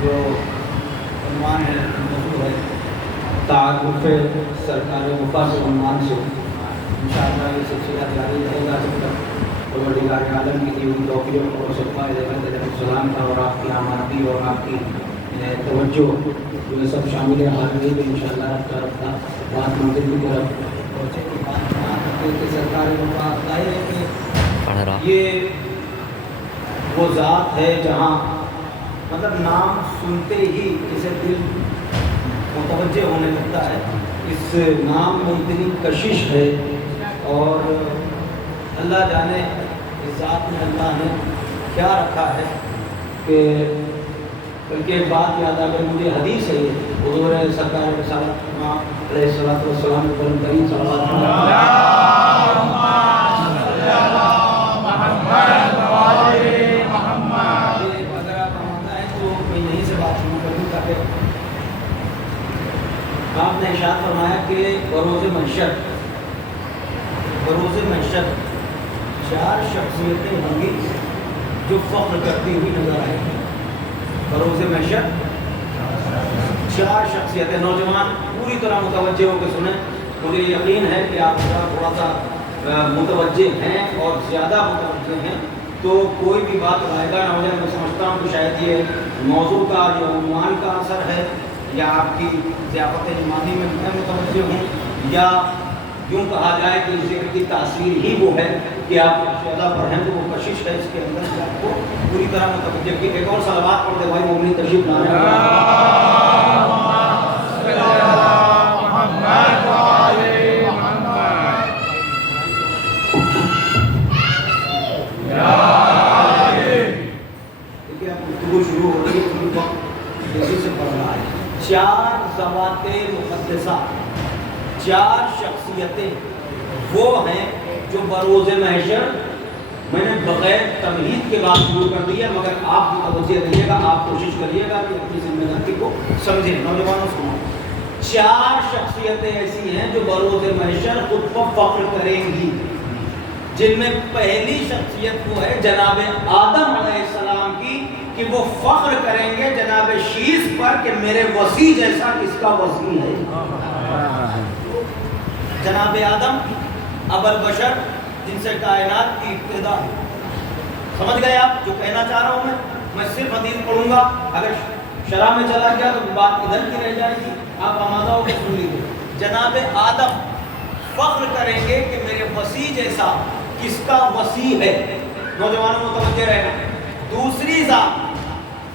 جو عنوان ہے موضوع ہے تعارف سرکار وفا کے عنوان سے انشاءاللہ یہ سلسلہ جاری رہے گا جب تک پروردگار عالم کی دی ہوئی توفیق اور صدقہ حضرت علیہ السلام کا اور آپ کی آمادگی اور آپ کی توجہ یہ سب شامل ہے حاضری میں انشاءاللہ رفتہ رفتہ بات منزل کی طرف پہنچے گی. بات کہ سرکار وفا ظاہر ہے کہ یہ وہ ذات ہے جہاں مطلب نام سنتے ہی اسے دل متوجہ ہونے لگتا ہے. اس نام میں اتنی کشش ہے اور اللہ جانے اس ذات میں اللہ نے کیا رکھا ہے کہ بلکہ ایک بات یاد آ گئی مجھے. حدیث ہے یہ حضور سرکار رسالت علیہ الصلوۃ والسلام کریم صلی اللہ علیہ وسلم آپ نے ارشاد فرمایا کہ بروز محشر چار شخصیتیں ہوں گی جو فخر کرتی ہوئی نظر آئیں گی. بروز محشر چار شخصیتیں. نوجوان پوری طرح متوجہ ہو کے سنیں. مجھے یقین ہے کہ آپ تھوڑا سا متوجہ ہیں اور زیادہ متوجہ ہیں تو کوئی بھی بات رائے گا نہ ہو جائے. میں سمجھتا ہوں کہ شاید یہ موضوع کا یا عنوان کا اثر ہے یا آپ کی ضیافت ایمانی میں میں متوجہ ہوں یا یوں کہا جائے کہ اس ذکر کی تاثیر ہی وہ ہے کہ آپ زیادہ پر ہیں تو وہ کشش ہے اس کے اندر کہ آپ کو پوری طرح متوجہ کی. ایک اور صلوات پڑھ دے بھائی مومنین تشریف لانے. دیکھیے آپ گفتگو شروع ہو رہی ہے تیزی سے پڑھ رہا ہے. چار ذوات مقدسہ چار شخصیتیں وہ ہیں جو بروز محشر میں نے بغیر تمہید کے بعد شروع کر دی ہے مگر آپ متوجہ رہیے گا. آپ کوشش کریے گا کہ اپنی ذمہ داری کو سمجھیں. نوجوانوں سنو, چار شخصیتیں ایسی ہیں جو بروز محشر خود پر فخر کریں گی جن میں پہلی شخصیت وہ ہے جناب آدم علیہ السلام کی کہ وہ فخر کریں گے جناب شیش پر کہ میرے وسیع جیسا کس کا وسیع ہے. جناب آدم ابو البشر جن سے کائنات کی ابتدا ہے. سمجھ گئے آپ جو کہنا چاہ رہا ہوں میں صرف حدیث پڑھوں گا. اگر شرح میں چلا گیا تو بات ادھر کی رہ جائے گی. آپ آمادہ ہو کے سن لیجیے. جناب آدم فخر کریں گے کہ میرے وسیع جیسا کس کا وسیع ہے. نوجوانوں متوجہ رہنا. دوسری ذات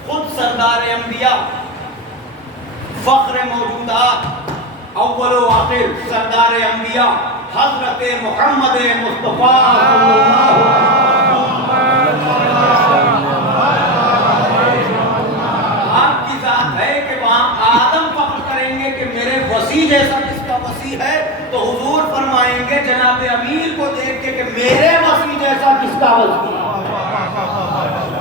خود سردار انبیاء فخر موجودات اول و آخر سردار انبیاء حضرت محمد مصطفیٰ آپ کی ذات ہے کہ وہاں آدم فخر کریں گے کہ میرے وسیع جیسا کس کا وسیع ہے تو حضور فرمائیں گے جناب امیر کو دیکھ کے کہ میرے وسیع جیسا کس کا وسیع.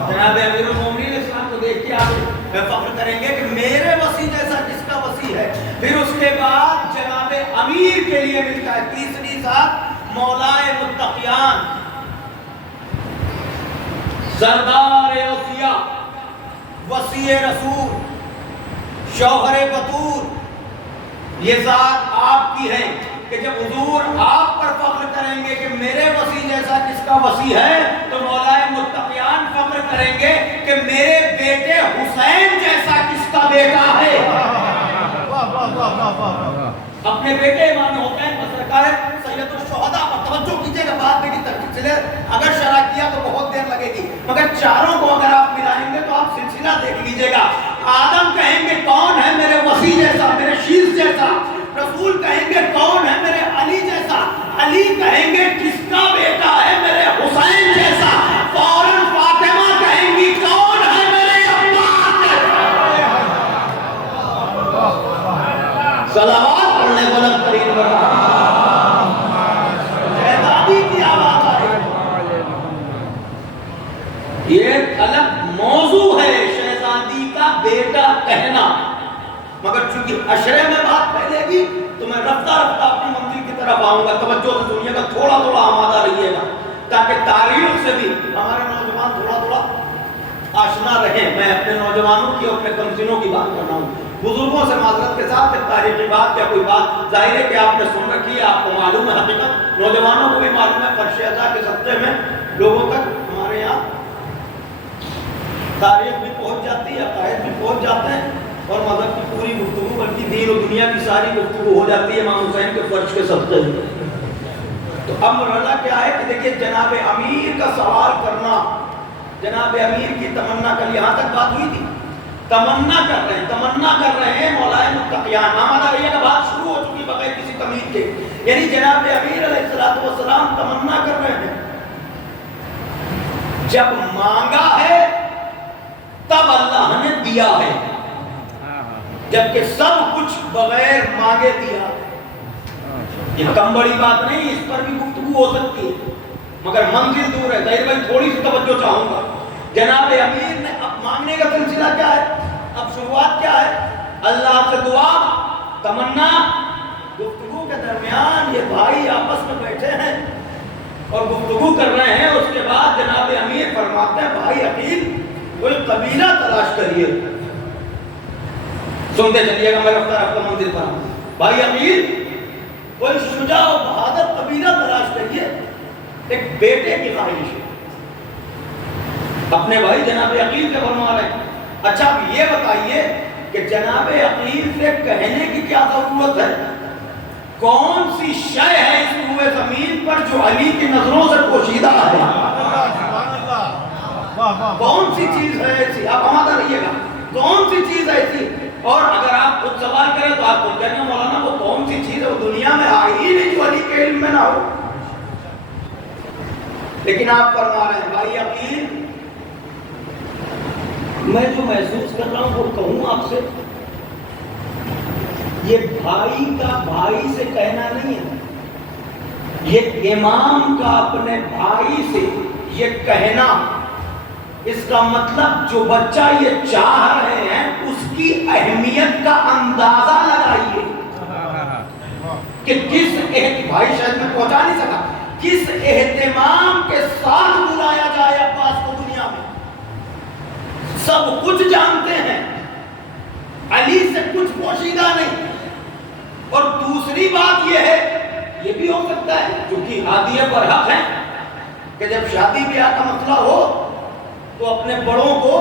جناب امیر المومنین اسلام کو دیکھ کے آپ فخر کریں گے کہ میرے وسیع جیسا کس کا وسیع ہے. پھر اس کے بعد جناب امیر کے لیے ملتا ہے تیسری ذات مولائے متقیان سردار اوصیاء وسیع رسول شوہر بطور. یہ ذات آپ کی ہے کہ جب حضور آپ پر فخر کریں گے کہ میرے وسیع جیسا کس کا وسیع ہے تو مولائے متقیان فخر کریں گے کہ میرے بیٹے حسین جیسا کس کا بیٹا ہے. اپنے بیٹے امام حسین سرکار سید الشہداء پر توجہ کیجئے گا. بات کی ترتیب سے اگر شرح کیا تو بہت دیر لگے گی مگر چاروں کو اگر آپ ملائیں گے تو آپ سلسلہ دیکھ لیجئے گا. آدم کہیں گے کون ہے میرے وسیع جیسا میرے شیش جیسا. رسول کہیں گے کون ہے میرے علی جیسا. علی کہیں گے کس کا بیٹا ہے میرے حسین جیسا. فوراً فاطمہ کہیں گی کون ہے میرے عباس جیسا. صلوات پڑھنے بلند ترین شہزادی کی آواز آئے. یہ الگ موضوع ہے شہزادی کا بیٹا کہنا مگر چونکہ عشرے میں بات پھیلے گی تو میں رفتہ رفتہ اپنی منزل کی طرف آؤں گا. توجہ سے سنیے گا, تھوڑا تھوڑا آمادہ رہیے گا تاکہ تاریخ سے بھی ہمارے نوجوان تھوڑا تھوڑا آشنا رہیں. میں اپنے نوجوانوں کی اور اپنے کمسنوں کی بات کر رہا ہوں. بزرگوں سے معذرت کے ساتھ ایک تاریخی بات یا کوئی بات ظاہر ہے کہ آپ نے سن رکھی ہے, آپ کو معلوم ہے حقیقت, نوجوانوں کو بھی معلوم ہے. فرش عطا کے صدقے میں لوگوں تک ہمارے یہاں تاریخ بھی پہنچ جاتی ہے, عقائد بھی پہنچ جاتے ہیں, اور مذہب کی پوری گفتگو بلکہ دین و دنیا کی ساری گفتگو ہو جاتی ہے امام حسین کے فرش کے صدقے میں. تو اب مرحلہ کیا ہے کہ دیکھیے جناب امیر کا سوال کرنا, جناب امیر کی تمنا کر, یہاں تک بات ہوئی تھی, تمنا کر رہے ہیں مولا متقیان. آمدہ رہیے کا بات شروع ہو چکی بغیر کسی تمہید کے, یعنی جناب امیر علیہ السلام تمنا کر رہے ہیں. جب مانگا ہے تب اللہ نے دیا ہے, جبکہ سب کچھ بغیر مانگے دیا. یہ کم بڑی بات نہیں, اس پر بھی گفتگو ہو سکتی ہے, مگر منزل دور ہے. ظاہر بھائی تھوڑی سی توجہ چاہوں گا. جناب امیر نے اب مانگنے کا سلسلہ کیا ہے, اب شروعات کیا ہے, اللہ سے دعا, تمنا, گفتگو کے درمیان یہ بھائی آپس میں بیٹھے ہیں اور گفتگو کر رہے ہیں. اس کے بعد جناب امیر فرماتے ہیں بھائی عقیل کوئی قبیلہ تلاش کریے. سنتے چلیے گا, میں رفتہ منزل پر ہوں. بھائی عقیل کوئی شجاع و بہادر قبیلہ تلاش کریے, ایک بیٹے کی خواہش ہے. اپنے بھائی جناب عقیل سے فرما رہے ہیں. اچھا اب یہ بتائیے کہ جناب عقیل سے کہنے کی کیا ضرورت ہے, کون سی شے ہے اس روئے زمین پر جو علی کی نظروں سے پوشیدہ ہے, کون سی چیز ہے ایسی, آپ ہمارا رہیے گا, کون سی چیز ہے ایسی. اور اگر آپ خود سوال کریں تو آپ خود کہیں گے مولانا وہ کون سی چیز ہے وہ دنیا میں آئی ہی نہیں جو علی کے علم میں نہ ہو. لیکن آپ فرما رہے ہیں بھائی عقیل میں جو محسوس کر رہا ہوں وہ کہوں آپ سے, یہ بھائی کا بھائی سے کہنا نہیں ہے, یہ امام کا اپنے بھائی سے یہ کہنا. اس کا مطلب جو بچہ یہ چاہ رہے ہیں اس کی اہمیت کا اندازہ لگائیے کہ کس بھائی شاید میں پہنچا نہیں سکا, کس اہتمام کے ساتھ بلایا جائے عباس کو دنیا میں. سب کچھ جانتے ہیں, علی سے کچھ پوشیدہ نہیں. اور دوسری بات یہ ہے, یہ بھی ہو سکتا ہے کیونکہ ہادیے پر حق ہے کہ جب شادی بیاہ کا مسئلہ ہو تو اپنے بڑوں کو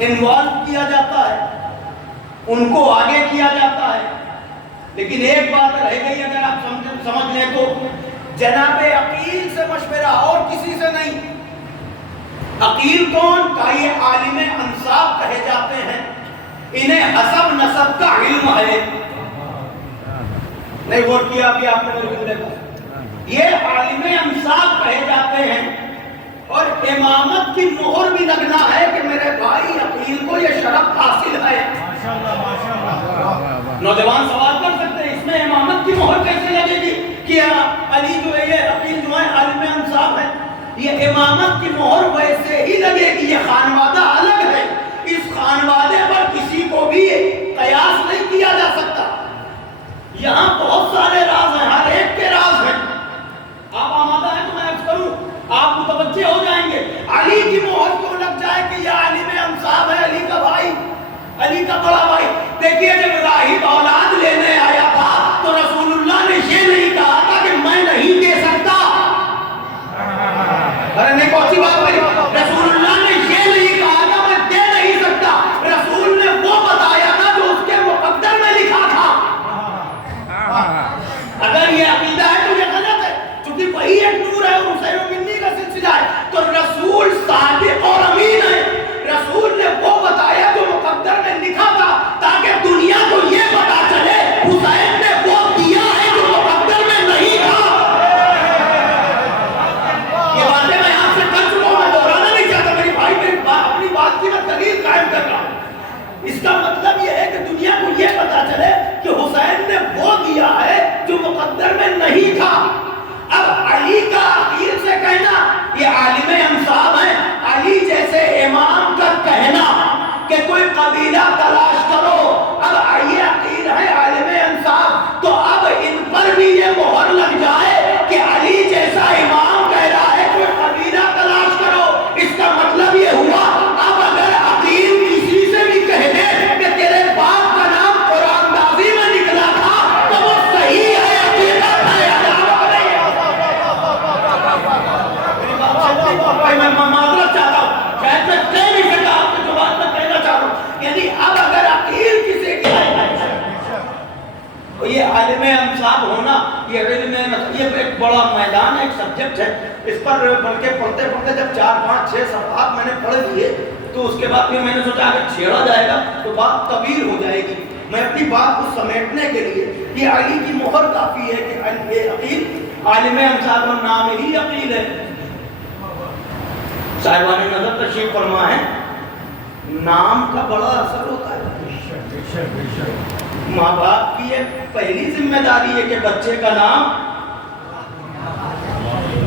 انوالو کیا جاتا ہے, ان کو آگے کیا جاتا ہے. لیکن ایک بات رہ گئی اگر آپ سمجھ لیں تو, جناب عقیل سے مشورہ اور کسی سے نہیں. عقیل کون کا, یہ عالم انصاف کہے جاتے ہیں, انہیں حسب نسب کا علم ہے. نہیں ووٹ کیا ابھی آپ نے میرے جملے پر, یہ عالم انصاف کہے جاتے ہیں. اور امامت کی مہر بھی لگنا ہے کہ میرے بھائی عقیل کو یہ شرف حاصل ہے. نوجوان سوال کر سکتے ہیں اس میں امامت کی مہر کیسے لگے گی کہ علی جو ہے یہ عقیل جو ہے عالم انصاف ہے. یہ امامت کی مہر ویسے ہی لگے گی, یہ خانوادہ الگ ہے, اس خانوادے پر کسی کو بھی قیاس نہیں کیا جا سکتا. یہاں بہت سارے راز ہیں, ہر ایک کے راز ہیں. آپ آمادہ ہیں تو میں عرض کروں, آپ متوجہ ہو جائیں گے. علی کی مہر کیوں لگ جائے کہ یہ عالم انصاف ہے, علی کا بھائی, علی کا بڑا بھائی. دیکھیے جب راہب اولاد لینے آیا تھا تو رسول اللہ نے یہ نہیں کہا تھا کہ میں نہیں دے سکتا. ارے نہیں پہنچی بات بھائی, رسول اللہ نے یہ نہیں کہا تھا میں دے نہیں سکتا. رسول نے وہ بتایا تھا جو اس کے مقدر میں لکھا تھا. اگر یہ عقیدہ ہے تو یہ غلط ہے, چونکہ وہی ایک نور ہے اور حسین و منی کا سلسلہ ہے. تو رسول صادق اور امین ہے, رسول نے وہ بتایا جو مقدر میں لکھا تھا تاکہ دنیا کو یہ پتا چلے حسین نے وہ دیا ہے جو مقدر میں نہیں تھا. یہ باتیں میں آپ سے کر چکا ہوں, میں دہرانا نہیں چاہتا. میری بھائی اپنی بات کی میں دلیل قائم کر رہا ہوں. اس کا مطلب یہ ہے کہ دنیا کو یہ پتا چلے کہ حسین نے وہ دیا ہے جو مقدر میں نہیں تھا. اب علی کا عقیل سے کہنا یہ عالم انصاف ہے. علی جیسے امام کا کہنا کہ کوئی قبیلہ تلاش کرو, اب یہ عقیل ہے عالم انصاف, تو اب ان پر بھی یہ مہر لگ جائے کہ علی جیسا امام کہہ رہا ہے کوئی قبیلہ تلاش کرو. اس کا مطلب یہ ہوا یہ ایک بڑا میدان ہے، ایک سبجیکٹ ہے، اس پر بلکہ پڑھتے پڑھتے جب 4 5 6 صفحات میں نے پڑھ لیے تو اس کے بعد پھر میں نے سوچا اگر چھیڑا جائے گا تو بات طویل ہو جائے گی. میں اپنی بات کو سمیٹنے کے لیے یہ علی کی مہر کافی ہے کہ یہ عقیل عالم امثال و نام ہی عقیل ہے. صاحبان نظر تشریف فرما ہے، نام کا بڑا اثر ہوتا ہے. ماں باپ کی یہ پہلی ذمہ داری ہے کہ بچے کا نام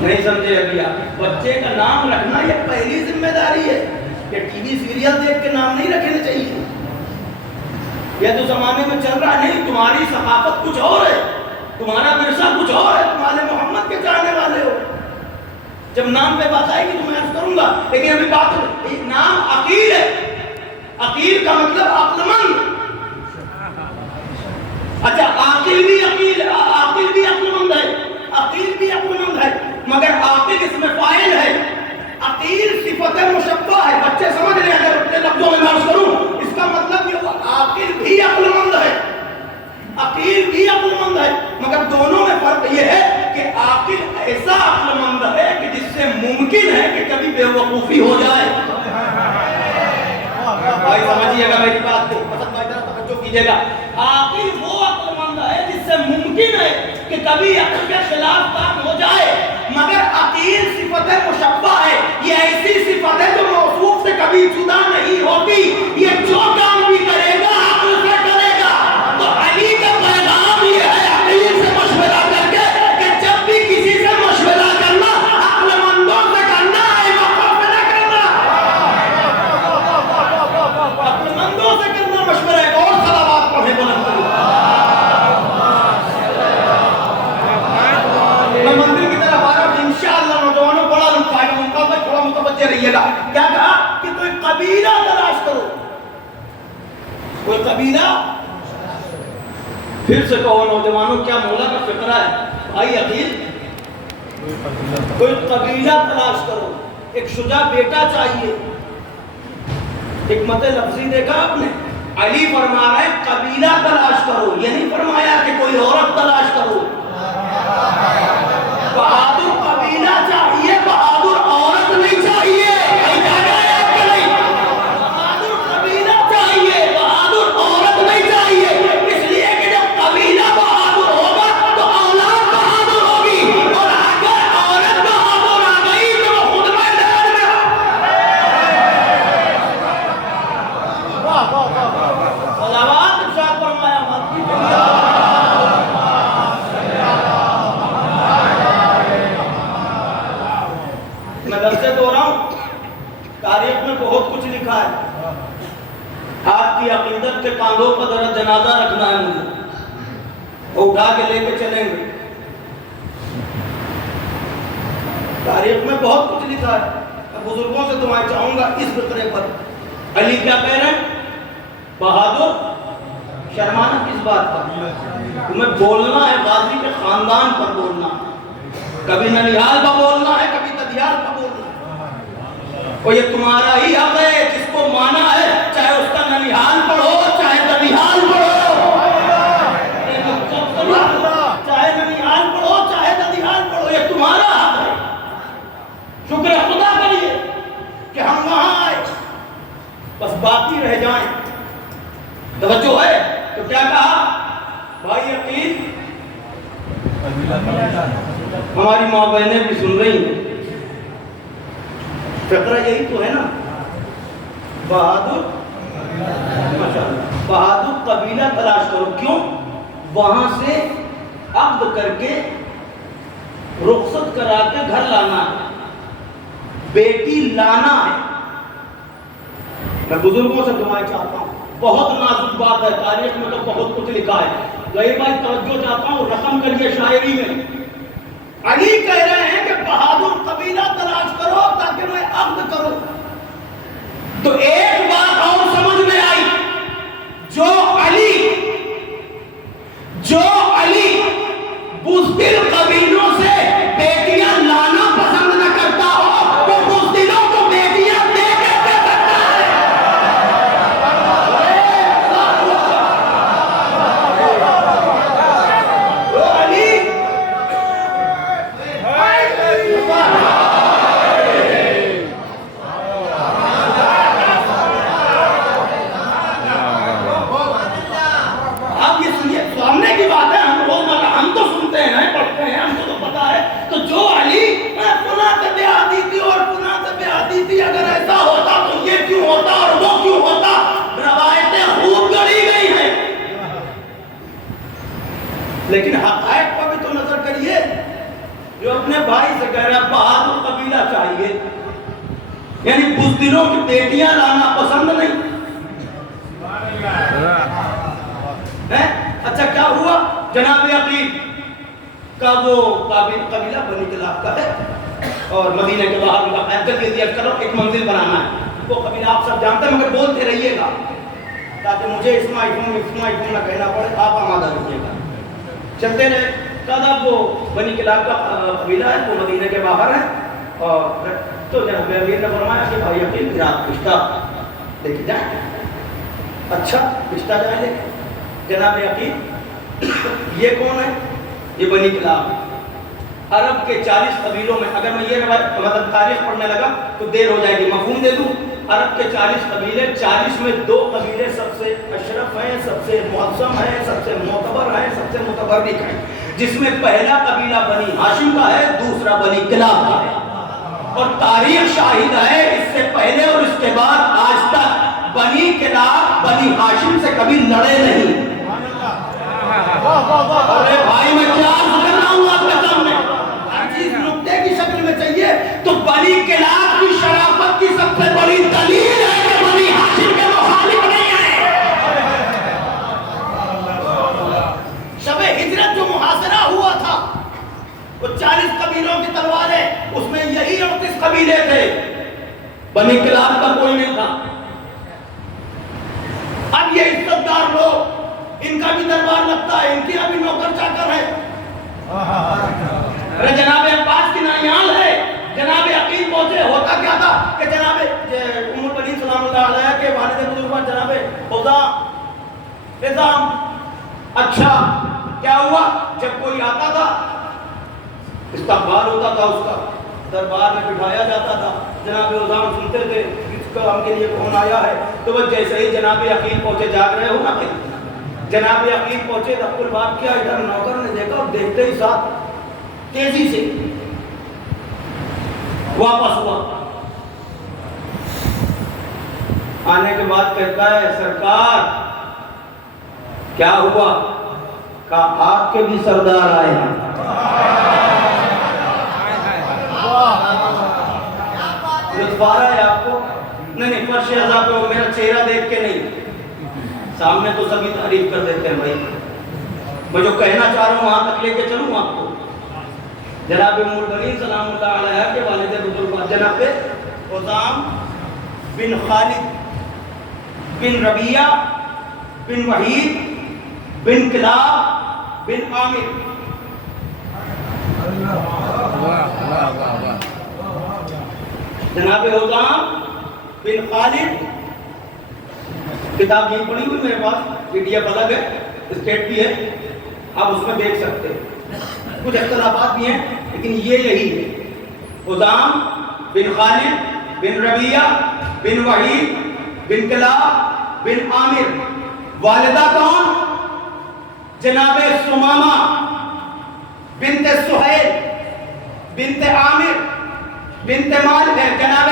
نہیں سمجھے ابھی آپ، بچے کا نام رکھنا یہ پہلی ذمہ داری ہے کہ ٹی وی سیریل دیکھ کے نام نہیں رکھنے چاہیے. یہ تو زمانے میں چل رہا ہے. نہیں، تمہاری ثقافت کچھ اور ہے، تمہارا ورثہ کچھ اور ہے، تمہارے محمد کے چاہنے والے ہو. جب نام پہ بات آئے گی تو میں عرض کروں گا، لیکن ابھی بات نام عقیل ہے. عقیل کا مطلب عقل مند. اچھا، عاقل بھی عقیل، عاقل بھی عقل مند ہے، عقیل بھی عقل مند ہے، مگر عاقل اس میں فاعل ہے. عقیل صفت مشبہ ہے. بچے سمجھ لیں، اگر اپنے لفظوں میں عرض کروں اس کا مطلب یہ ہوا عاقل بھی عقل مند ہے، عقیل بھی عقل مند ہے، مگر دونوں میں فرق یہ ہے کہ عاقل ایسا عقل مند ہے کہ جس سے ممکن ہے کہ کبھی بے وقوفی ہو جائے. بھائی سمجھیے گا میری بات کو، پسند بھائی ذرا توجہ کیجیے گا. عاقل وہ عقل مند ہے جس سے ممکن ہے کہ کبھی عقل کے خلاف کام ہو جائے، مگر عقیل صفت مشبہ ہے. یہ ایسی صفت ہے جو موصوف سے کبھی جدا نہیں ہوتی. یہ جو کام بھی کرے گا عقل سے کرے گا. تو علی کا پیغام یہ ہے عقیل سے مشورہ کر کے کہ جب بھی کسی سے مشورہ کرنا عقل مندوں سے کرنا ہے، مخوف نہ کرنا. عقل مندوں سے کرنا مشورہ ہے. اور صلوات پڑھیں بلند کرو. میں مندر کی طرف آ رہا ہوں، انشاءاللہ نوجوانوں بڑا لطف آئے گا. ان کا تھوڑا متوجہ رہیے گا. کیا کہا کہ کوئی قبیلہ تلاش کرو، کوئی قبیلہ. پھر سے کہو نوجوانوں، کیا مولا کا فکرہ ہے بھائی عقیل؟ کوئی قبیلہ تلاش کرو. ایک شجاع بیٹا چاہیے. حکمت لفظی دیکھا آپ نے؟ علی فرما رہے ہیں قبیلہ تلاش کرو، یہ نہیں فرمایا کہ کوئی عورت تلاش کرو. بہادر قبیلہ چاہیے، بہادر عورت نہیں چاہیے. بہادر قبیلہ چاہیے، بہادر عورت نہیں چاہیے. اس لیے کہ جب قبیلہ بہادر ہوگا تو اولاد بہادر ہوگی، اور اگر عورت بہادر آ گئی تو وہ خود میدان میں صلوات ارشاد فرمایا. میں درسے دو رہا ہوں، تاریخ میں بہت کچھ لکھا ہے. آپ کی عقیدت کے کاندھوں پر ذرا جنازہ رکھنا ہے مجھے، وہ اٹھا کے لے کے چلیں گے. تاریخ میں بہت کچھ لکھا ہے. میں بزرگوں سے دعائیں چاہوں گا اس فکرے پر. علی کیا کہہ رہے ہیں؟ بہادر. شرمانا کس بات کا؟ تمہیں بولنا ہے غازی کے خاندان پر بولنا ہے. کبھی ننیال پر بولنا ہے، کبھی تدیار پر بولنا ہے. اور یہ تمہارا ہی حق ہے. جس کو مانا ہے چاہے اس کا ننیال پڑھو چاہے تدیال پڑھو، چاہے ننیال پڑھو چاہے تدیال پڑھو، یہ تمہارا حق ہے. شکر خدا کریے کہ ہم وہاں آئے، بس باقی رہ جائیں. توجہ ہے تو کیا کہا بھائی عقیل؟ ہماری ماں بہنیں بھی سن رہی ہیں. فکرہ یہی تو ہے نا، بہادر. بہادر قبیلہ تلاش کرو. کیوں؟ وہاں سے عقد کر کے رخصت کرا کے گھر لانا ہے، بیٹی لانا ہے. میں بزرگوں سے دعائیں چاہتا ہوں. بہت نازک بات ہے، تاریخ میں تو بہت کچھ لکھا ہے. غیر بھائی توجہ چاہتا ہوں، رقم کریے شاعری میں. علی کہہ رہے ہیں کہ بہادر قبیلہ تلاش کرو تاکہ میں عقد کروں. تو ایک بات اور سمجھ میں آئی، جو علی بزدل قبیلوں سے بیٹیاں لانا پسند نہ کرتا ہو، وہ بزدلوں کو بیٹیاں دے کے دے سکتا ہے. یعنی بزدلوں کی بیٹیاں لانا پسند نہیں ہے۔ اچھا کیا ہوا؟ جناب عقیل کا وہ قبیلہ بنی کلاب کا ہے اور مدینہ کے باہر کا قیادت دیا کرو ایک منزل بنانا ہے، وہ قبیلہ آپ سب جانتے ہیں مگر بولتے رہیے گا تاکہ مجھے اسماعی نہ کہنا پڑے، آپ آمادہ رہیے گا۔ چلتے رہے، کہا وہ بنی کلاب کا قبیلہ ہے، وہ مدینہ کے باہر ہے، اور تو جناب امیر نے فرمایا کہ بھائی عقیل رات رشتہ لے کے جائیں۔ اچھا رشتہ جائیں لے کے۔ جناب عقیل یہ کون ہے؟ یہ بنی کلاب۔ عرب کے 40 قبیلوں میں، اگر میں یہ مطلب تاریخ پڑھنے لگا تو دیر ہو جائے گی، مفہوم دے دوں۔ عرب کے 40 قبیلے، 40 میں 2 قبیلے سب سے اشرف ہیں، سب سے معظم ہیں، سب سے معتبر ہیں، سب سے متبرک ہیں، جس میں پہلا قبیلہ بنی ہاشم کا ہے، دوسرا بنی کلاب کا ہے، اور تاریخ شاہد ہے اس سے پہلے اور اس کے بعد آج تک بنی کلاب بنی ہاشم سے کبھی لڑے نہیں۔ ارے بھائی میں کیا عرض کر رہا ہوں آپ کے سامنے، ہر چیز نقطے کی شکل میں چاہیے، تو بنی کلاب کی شرافت کی سب سے بڑی دلیل ہے کہ بنی ہاشم کے مخالف نہیں ہے۔ شب ہجرت جو محاصرہ ہوا تھا، وہ 40 قبیلوں کی تلواریں، اس میں یہی 38 قبیلے تھے، بنی کلاب کا کوئی نہیں تھا۔ اب یہ عزت دار لوگ، ان کا بھی دربار لگتا ہے، ان کی ابھی نوکر چاکر ہے۔ جناب عباس کی نانیال ہے، جناب عقیل پہنچے، ہوتا کیا تھا کہ جناب ام البنین سلام اللہ علیہ کے والد بزرگ جناب حزام، اچھا کیا ہوا؟ جب کوئی آتا تھا استقبال ہوتا تھا، اس کا دربار میں بٹھایا جاتا تھا، جناب حزام سنتے تھے اس کا ہم کے لیے کون آیا ہے، تو وہ جیسے ہی جناب عقیل پہنچے، جاگ رہے ہو نا کہ جناب عقیل پہنچے، رب الباب کیا، ادھر نوکر نے دیکھا اور دیکھتے ہی ساتھ تیزی سے واپس ہوا، آنے کے بعد کہتا ہے سرکار کیا ہوا؟ کہا آپ کے بھی سردار آئے ہیں۔ لطفارہ ہے آپ کو؟ نہیں فرش اعضاء پہ وہ میرا چہرہ دیکھ کے نہیں، سامنے تو سبھی تعریف کر دیتے ہیں بھائی، میں جو کہنا چاہ رہا ہوں وہاں تک لے کے چلوں آپ کو۔ جناب ام البنین سلام اللہ علیہ کے والد بزرگ جناب حزام بن خالد بن ربیعہ بن وحید بن کلاب بن عامر، جناب حزام بن خالد، کتاب نہیں پڑھی ہوئی میرے پاس، PDF الگ ہے، اسٹیٹ بھی ہے، آپ اس میں دیکھ سکتے ہیں، کچھ اختلافات بھی ہیں لیکن یہ یہی ہے، حزام بن خالد بن ربیعہ بن وحید بن کلاب بن عامر، والدہ کون؟ جناب سمامہ بنت سہیل بنت عامر بنت مالک، جناب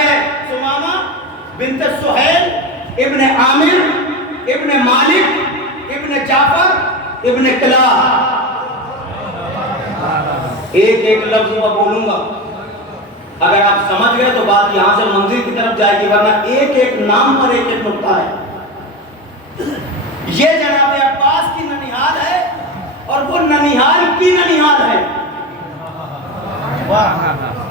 سمامہ بنت سہیل ابن عامر ابن مالک ابن جعفر ابن کلاب۔ ایک ایک لفظ میں بولوں گا، اگر آپ سمجھ گئے تو بات یہاں سے منزل کی طرف جائے گی، ورنہ ایک ایک نام پر ایک ایک نقطہ ہے۔ یہ جناب عباس کی ننیحال ہے اور وہ ننیحال کی ننیحال ہے۔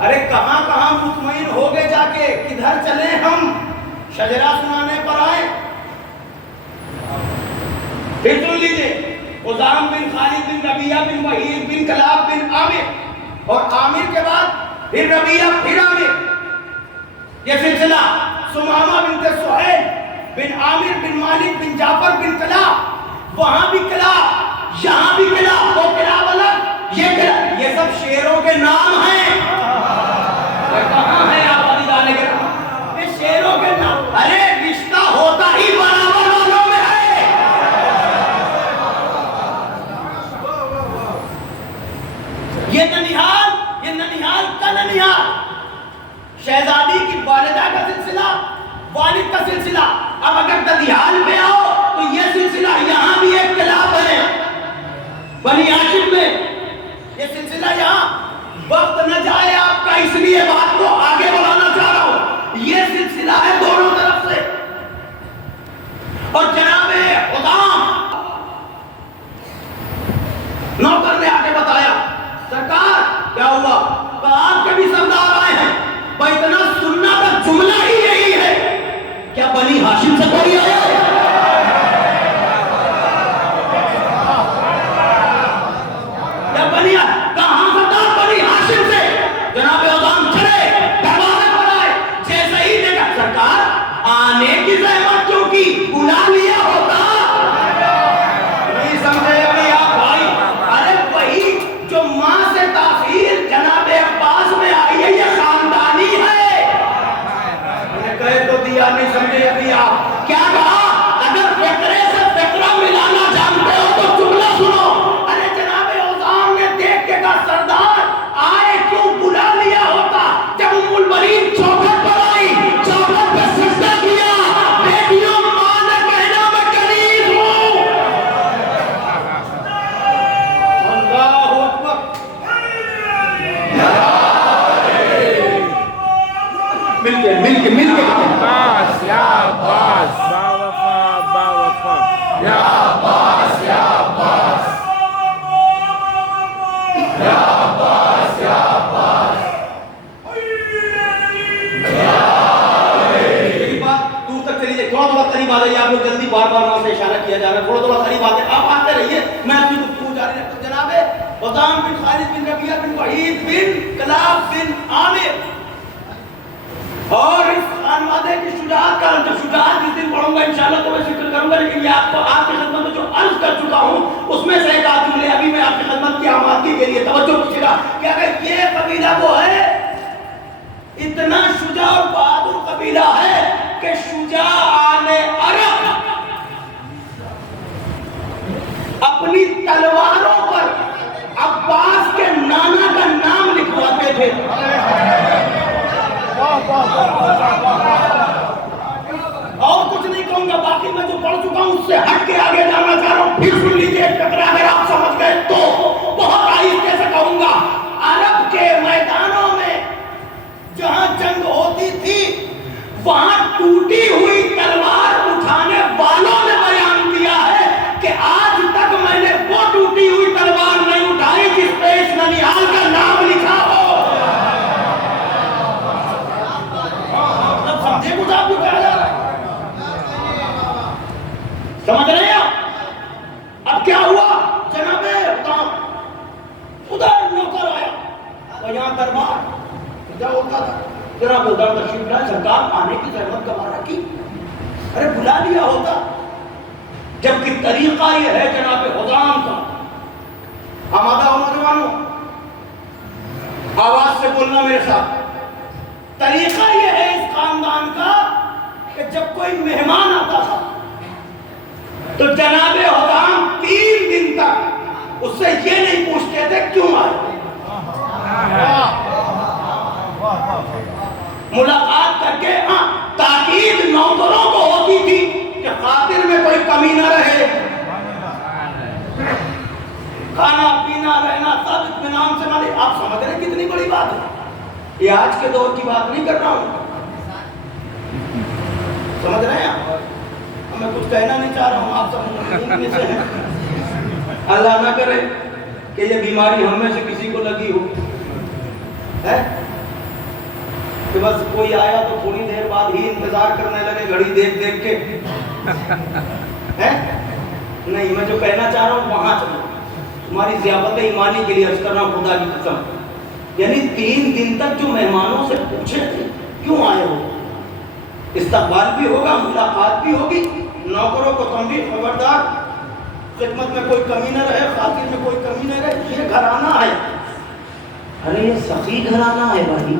ارے کہاں کہاں مطمئن ہو گئے جا کے، کدھر چلے ہم، شجرہ سنانے پر آئے۔ پھر سن لیجئے، حزام بن خالد بن ربیعہ بن وحید بن کلاب بن عامر، اور عامر کے بعد پھر ربیعہ پھر عامر، یہ سلسلہ سمامہ بنت سہیل بن عامر بن مالک بن جعفر بن کلاب، وہاں بھی کلاب، یہاں بھی کلاب، وہ کلاب الگ، یہ کلاب، یہ سب شیروں کے نام ہیں۔ کہاں ہے آپ علی جانے کے نام؟ یہ شیروں کے نام، ارے رشتہ ہوتا ہی برابر والوں میں ہے۔ یہ ننیحال کا ننیحال، شہزادی کی والدہ کا سلسلہ، والد کا سلسلہ۔ اب اگر ددیال میں آؤ تو یہ سلسلہ یہاں بھی ایک کلاب ہے، بنی ہاشم میں یہ سلسلہ، یہاں وقت نہ جائے آپ کا، اس لیے بات کو آگے بڑھانا چاہ رہا ہوں، یہ اور جناب حدام نوکر نے آ کے بتایا سرکار کیا ہوا؟ آپ کے بھی سردار آئے ہیں، اتنا سننا کا جملہ ہی یہی ہے، کیا بنی ہاشم سے کوئی آیا ہے؟ کیا بنی کہاں سردار بنی ہاشم سے؟ جناب حدام چلے دروازے پر آئے، جیسے ہی دیکھا سرکار آنے کی زحمت کیوں کی؟ بلا لیا ہوتا۔ نہیں سمجھے ابھی آپ بھائی؟ ارے وہی جو ماں سے تاثیر جناب عباس میں آئی ہے، یہ خاندانی ہے۔ انہیں کہے تو دیا، نہیں سمجھے ابھی آپ؟ کیا کہا؟ اگر فکرے سے فکرہ ملانا جانتے ہو تو جملہ سنو۔ ارے جناب حدام نے دیکھ کے کہا سردار آئے کیوں؟ بلا لیا ہوتا۔ جب ام المریم چوکھٹ پر آئی، چوکھٹ پہ سجدہ کیا، بیٹیوں ماں نے کہنا میں غریب ہوں۔ اللہ اکبر۔ مل کے عباس یا عباس باوفا یا عباس یا عباس یا عباس یا عباس بات دور تک چلی جائے، تھوڑا قریب آ جائیے، آپ لوگ جلدی بار بار وہاں سے اشارہ کیا جا رہا ہے، تھوڑا قریب آتے آپ آتے رہیے، میں اپنی گفتگو جاری رکھتا ہوں۔ جناب حدام بن خالد بن ربیعہ بن وحید بن کلاب بن عامر، اور اس خانوادے کی شجاعت کا جو شجاعت جس دن پڑھوں گا انشاءاللہ تو میں ذکر کروں گا، لیکن یہ آپ کو آپ کی خدمت میں جو عرض کر چکا ہوں اس میں سے ایک آدھ جملے ابھی میں آپ کی خدمت کی آمادگی کے لیے توجہ کیجیے گا کہ اگر یہ قبیلہ وہ ہے، اتنا شجاع اور بہادر قبیلہ ہے کہ شجاعان عرب اپنی تلواروں پر عباس کے نانا کا نام لکھواتے تھے۔ اور کچھ نہیں کہوں گا، باقی میں جو پڑھ چکا ہوں اس سے ہٹ کے آگے جانا چاہ رہا ہوں، پھر سن لیجیے فکرہ، اگر آپ سمجھ گئے تو بہت آہستہ سے کہوں گا۔ عرب کے میدانوں میں جہاں جنگ ہوتی تھی وہاں ٹوٹی ہوئی تلوار اٹھانے والوں نے بیان دیا ہے کہ آج تک میں نے وہ ٹوٹی ہوئی تلوار نہیں اٹھائی جس پہ اس ننیال کا نام لکھا ہو۔ سمجھے کچھ آپ کو کہا جا رہا ہے؟ سمجھ رہے ہیں آپ؟ اب کیا ہوا؟ جناب حدام ادھر نوکر آیا اور یہاں دربار کیا ہوتا تھا، جناب حدام تشریف لائے، سرکار آنے کی زحمت گوارا کی، ارے بلا لیا ہوتا۔ جبکہ طریقہ یہ ہے جناب حدام کا، آمادہ ہو نوجوانوں، آواز سے بولنا میرے ساتھ۔ طریقہ یہ ہے اس خاندان کا کہ جب کوئی مہمان آتا تھا تو جناب حدام 3 دن تک اس سے یہ نہیں پوچھتے تھے کیوں آئے۔ ملاقات کر کے تاکید نوکروں کو ہوتی تھی کہ خاطر میں کوئی کمی نہ رہے، کھانا پینا رہنا سب اطمینان سے ملے۔ آپ سمجھ رہے ہیں کتنی بڑی بات ہے؟ یہ آج کے دور کی بات نہیں کر رہا ہوں، سمجھ رہے ہیں؟ میں کچھ کہنا نہیں چاہ رہا ہوں، آپ سمجھ میں سے ہیں۔ اللہ نہ کرے کہ یہ بیماری ہم میں سے کسی کو لگی ہو ہے کہ بس کوئی آیا تو تھوڑی دیر بعد ہی انتظار کرنے لگے گھڑی دیکھ دیکھ کے ہے؟ نہیں، میں جو کہنا چاہ رہا ہوں وہاں چلو، تمہاری ضیافت ایمانی کے لیے عرض کر رہا ہوں خدا کی قسم، یعنی 3 دن تک جو مہمانوں سے پوچھے تھے کیوں آئے ہو، استقبال بھی ہوگا، ملاقات بھی ہوگی، نوکروں کو تنبیہ، خبردار خدمت میں کوئی کمی نہ رہے، خاطر میں کوئی کمی نہ رہے، یہ گھرانہ ہے۔ ارے یہ سخی گھرانہ ہے بھائی،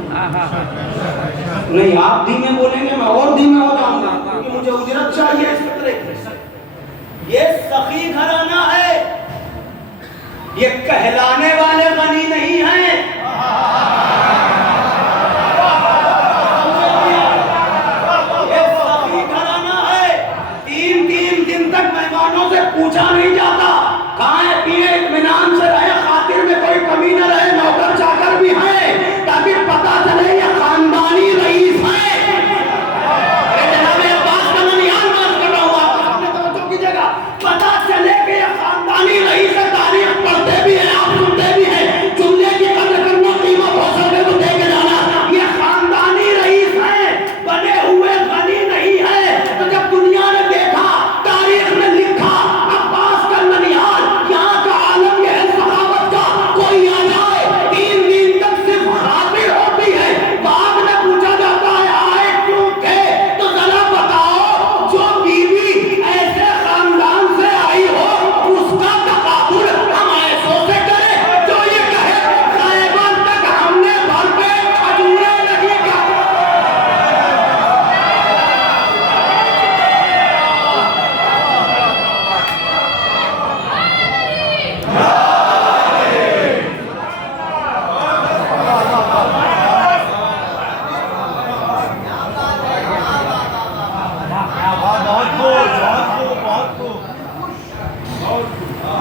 نہیں آپ دھیمے بولیں گے میں اور دھیمے ہو جاؤں گا کیونکہ مجھے اجرت چاہیے اس فطرے کی۔ یہ سخی گھرانہ ہے، یہ کہلانے والے غنی نہیں ہیں۔ یہ سخی گھرانہ ہے، 3 دن تک مہمانوں سے پوچھا نہیں جاتا، کھائے پیے اطمینان سے رہے، خاطر میں کوئی کمی نہ رہے، نوکر چاکر بھی ہیں تاکہ پتہ چلے یہ خاندانی رئیس ہے۔ جناب عباس کا ننیال بات کر رہا ہوں، آپ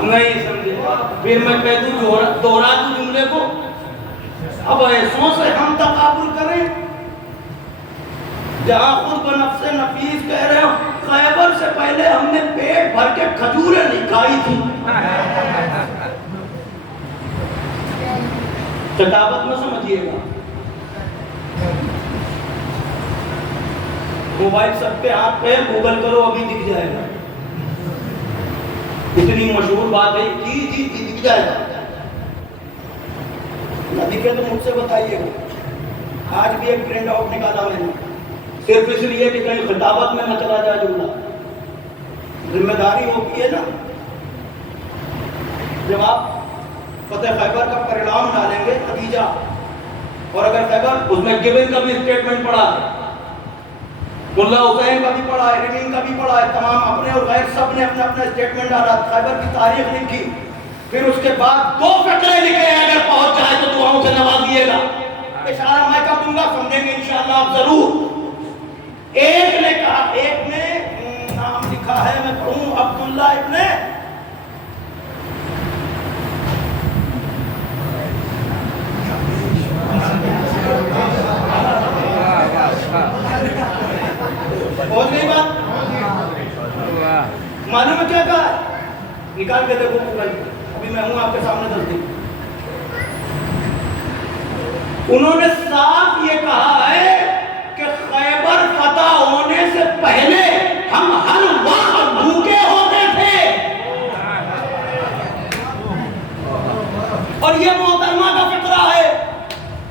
نہیں سمجھے؟ پھر میں کہہ دوں دوہرا دوں جملے کو، اب ایسوں سے ہم تقابل کریں جہاں خود بنفس نفیس کہہ رہے ہو خیبر سے پہلے ہم نے پیٹ بھر کے کھجوریں نہیں کھائی تھی. کتابت میں سمجھیے گا. موبائل سب کے ہاتھ پہ گوگل کرو ابھی دکھ جائے گا. اتنی مشہور بات ہے جی دکھ جائے گا. نہ دکھے تو مجھ سے بتائیے گا. آج بھی ایک پرنٹ آؤٹ نکالا میں نے صرف اس لیے کہ کہیں خطابت میں نہ چلا جائے جملہ. ذمہ داری ہوتی ہے نا. جب آپ فتح خیبر کا پریڑام ڈالیں گے نتیجہ، اور اگر خیبر اس میں گیون کا بھی اسٹیٹمنٹ پڑا ہے، ملا حسین کا بھی پڑھا ہے، رمین کا بھی پڑھا ہے، تمام اپنے اور غیر سب نے اپنا اپنا اسٹیٹمنٹ ڈالا، خیبر کی تاریخ لکھی. پھر اس کے بعد 2 فقرے لکھے ہیں، اگر پہنچ جائے تو دعاؤں سے نوازیے گا. اشارہ میں کر دوں گا، سمجھیں گے انشاءاللہ آپ ضرور. ایک نے کہا، ایک نے نام لکھا ہے، میں پڑھوں، عبداللہ ابن بہت گئی بات. معلوم ہے کیا کہا ہے؟ نکال کے دیکھو پورا. ابھی میں ہوں آپ کے سامنے 10 دن. انہوں نے صاف یہ کہا ہے کہ خیبر فتح ہونے سے پہلے ہم ہر وقت بھوکے ہوتے تھے. اور یہ محترمہ کا فقرہ ہے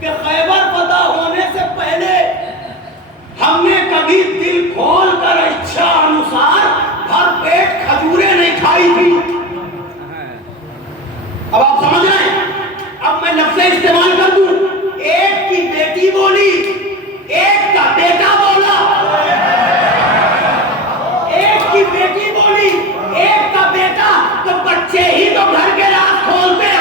کہ خیبر فتح ہونے سے پہلے ہم نے کبھی دل کھول کر اچھا انوسار بھر پیٹ کھجوریں نہیں کھائی تھی. اب آپ سمجھ رہے ہیں؟ اب میں لفظ استعمال کر دوں. ایک کی بیٹی بولی، ایک کا بیٹا بولا. ایک کی بیٹی بولی، ایک کا بیٹا. تو بچے ہی تو گھر کے راز کھولتے ہیں.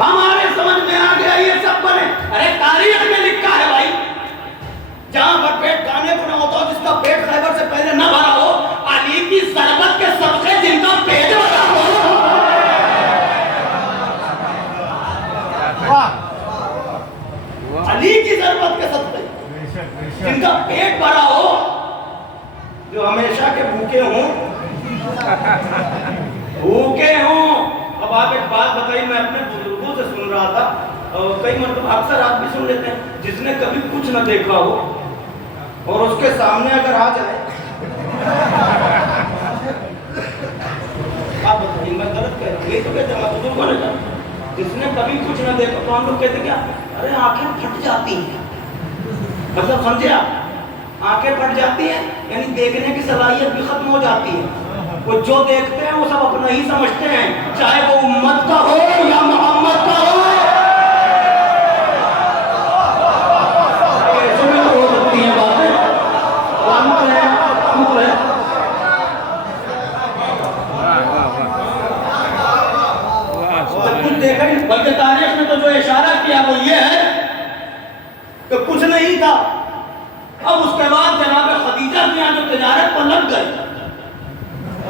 ہمارے سمجھ میں آ گیا یہ سب بنے. ارے تاریخ میں لکھا ہے بھائی، جہاں پر پیٹ کھانے کو نہ ہوتا ہو، جس کا پیٹ خیبر سے پہلے نہ بھرا ہو، علی کی ضربت کے صدقے جن کا پیٹ بھرا ہو. علی کی ضربت کے صدقے جن کا پیٹ بھرا ہو، جو ہمیشہ کے بھوکے ہوں. بھوکے ہوں. اب آپ ایک بات بتائیے، میں اپنے بزرگوں سے سن رہا تھا، کئی مرتبہ اکثر آپ بھی سن لیتے ہیں، جس نے کبھی کچھ نہ دیکھا ہو اور اس کے سامنے اگر آ جائے، آپ بتائیے میں غلط کہہ رہا ہوں؟ یہی تو کہتے ہیں میں بزرگوں نے کہا، جس نے کبھی کچھ نہ دیکھا تو ہم لوگ کہتے کیا؟ ارے آنکھیں پھٹ جاتی ہیں. مطلب سمجھے آپ؟ آنکھیں پھٹ جاتی ہیں یعنی دیکھنے کی صلاحیت بھی ختم ہو جاتی ہے. وہ جو دیکھتے ہیں وہ سب اپنا ہی سمجھتے ہیں، چاہے وہ امت کا ہو یا محمد کا ہو. ایسے میں تو ہو سکتی ہیں باتیں. کچھ دیکھا ہی، بلکہ تاریخ میں تو جو اشارہ کیا وہ یہ ہے کہ کچھ نہیں تھا. اب اس کے بعد جناب خدیجہ کے یہاں جو تجارت پر لگ گئی،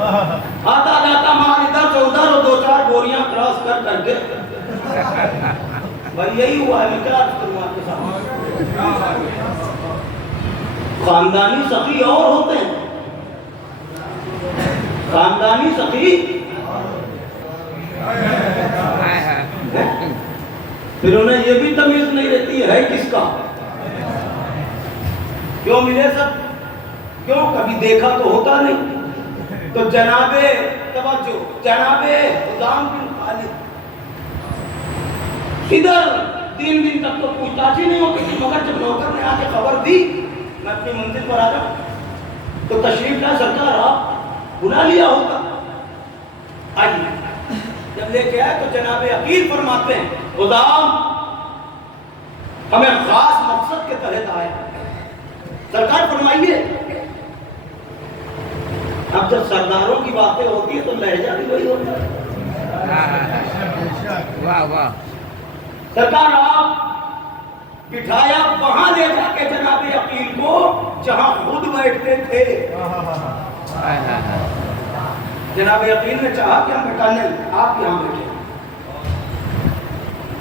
آتا جاتا مال ادھر سے ادھر اور 2-4 بوریاں کراس کر کے بھائی یہی ہوا ہے. میں کیا عرض کروں آپ کے سامنے؟ خاندانی سخی اور ہوتے ہیں، خاندانی سخی. پھر انہیں یہ بھی تمیز نہیں رہتی ہے کس کا. کیوں ملے سب؟ کیوں؟ کبھی دیکھا تو ہوتا نہیں. تو جناب توجہ، جناب غلام بن خالد ادھر 3 دن تک تو کوئی تاچ ہی نہیں ہوتی تھی، مگر جب نوکر نے آ کے خبر دی میں اپنی منزل پر آ جاؤں تو تشریف لا سرکار آپ بلا لیا ہوگا. آئیے. جب جب لے کے آئے تو جناب عقیل فرماتے ہیں غلام ہمیں خاص مقصد کے تحت آئے. سرکار فرمائیے. اب جب سرداروں کی باتیں ہوتی ہے تو لہجہ بھی وہی ہوتا ہے. واہ واہ. سرکار آپ بٹھایا وہاں لے جا کے جناب عقیل کو جہاں خود بیٹھتے تھے. جناب عقیل نے چاہا کہ ہم بیٹھا نہیں آپ یہاں بیٹھے.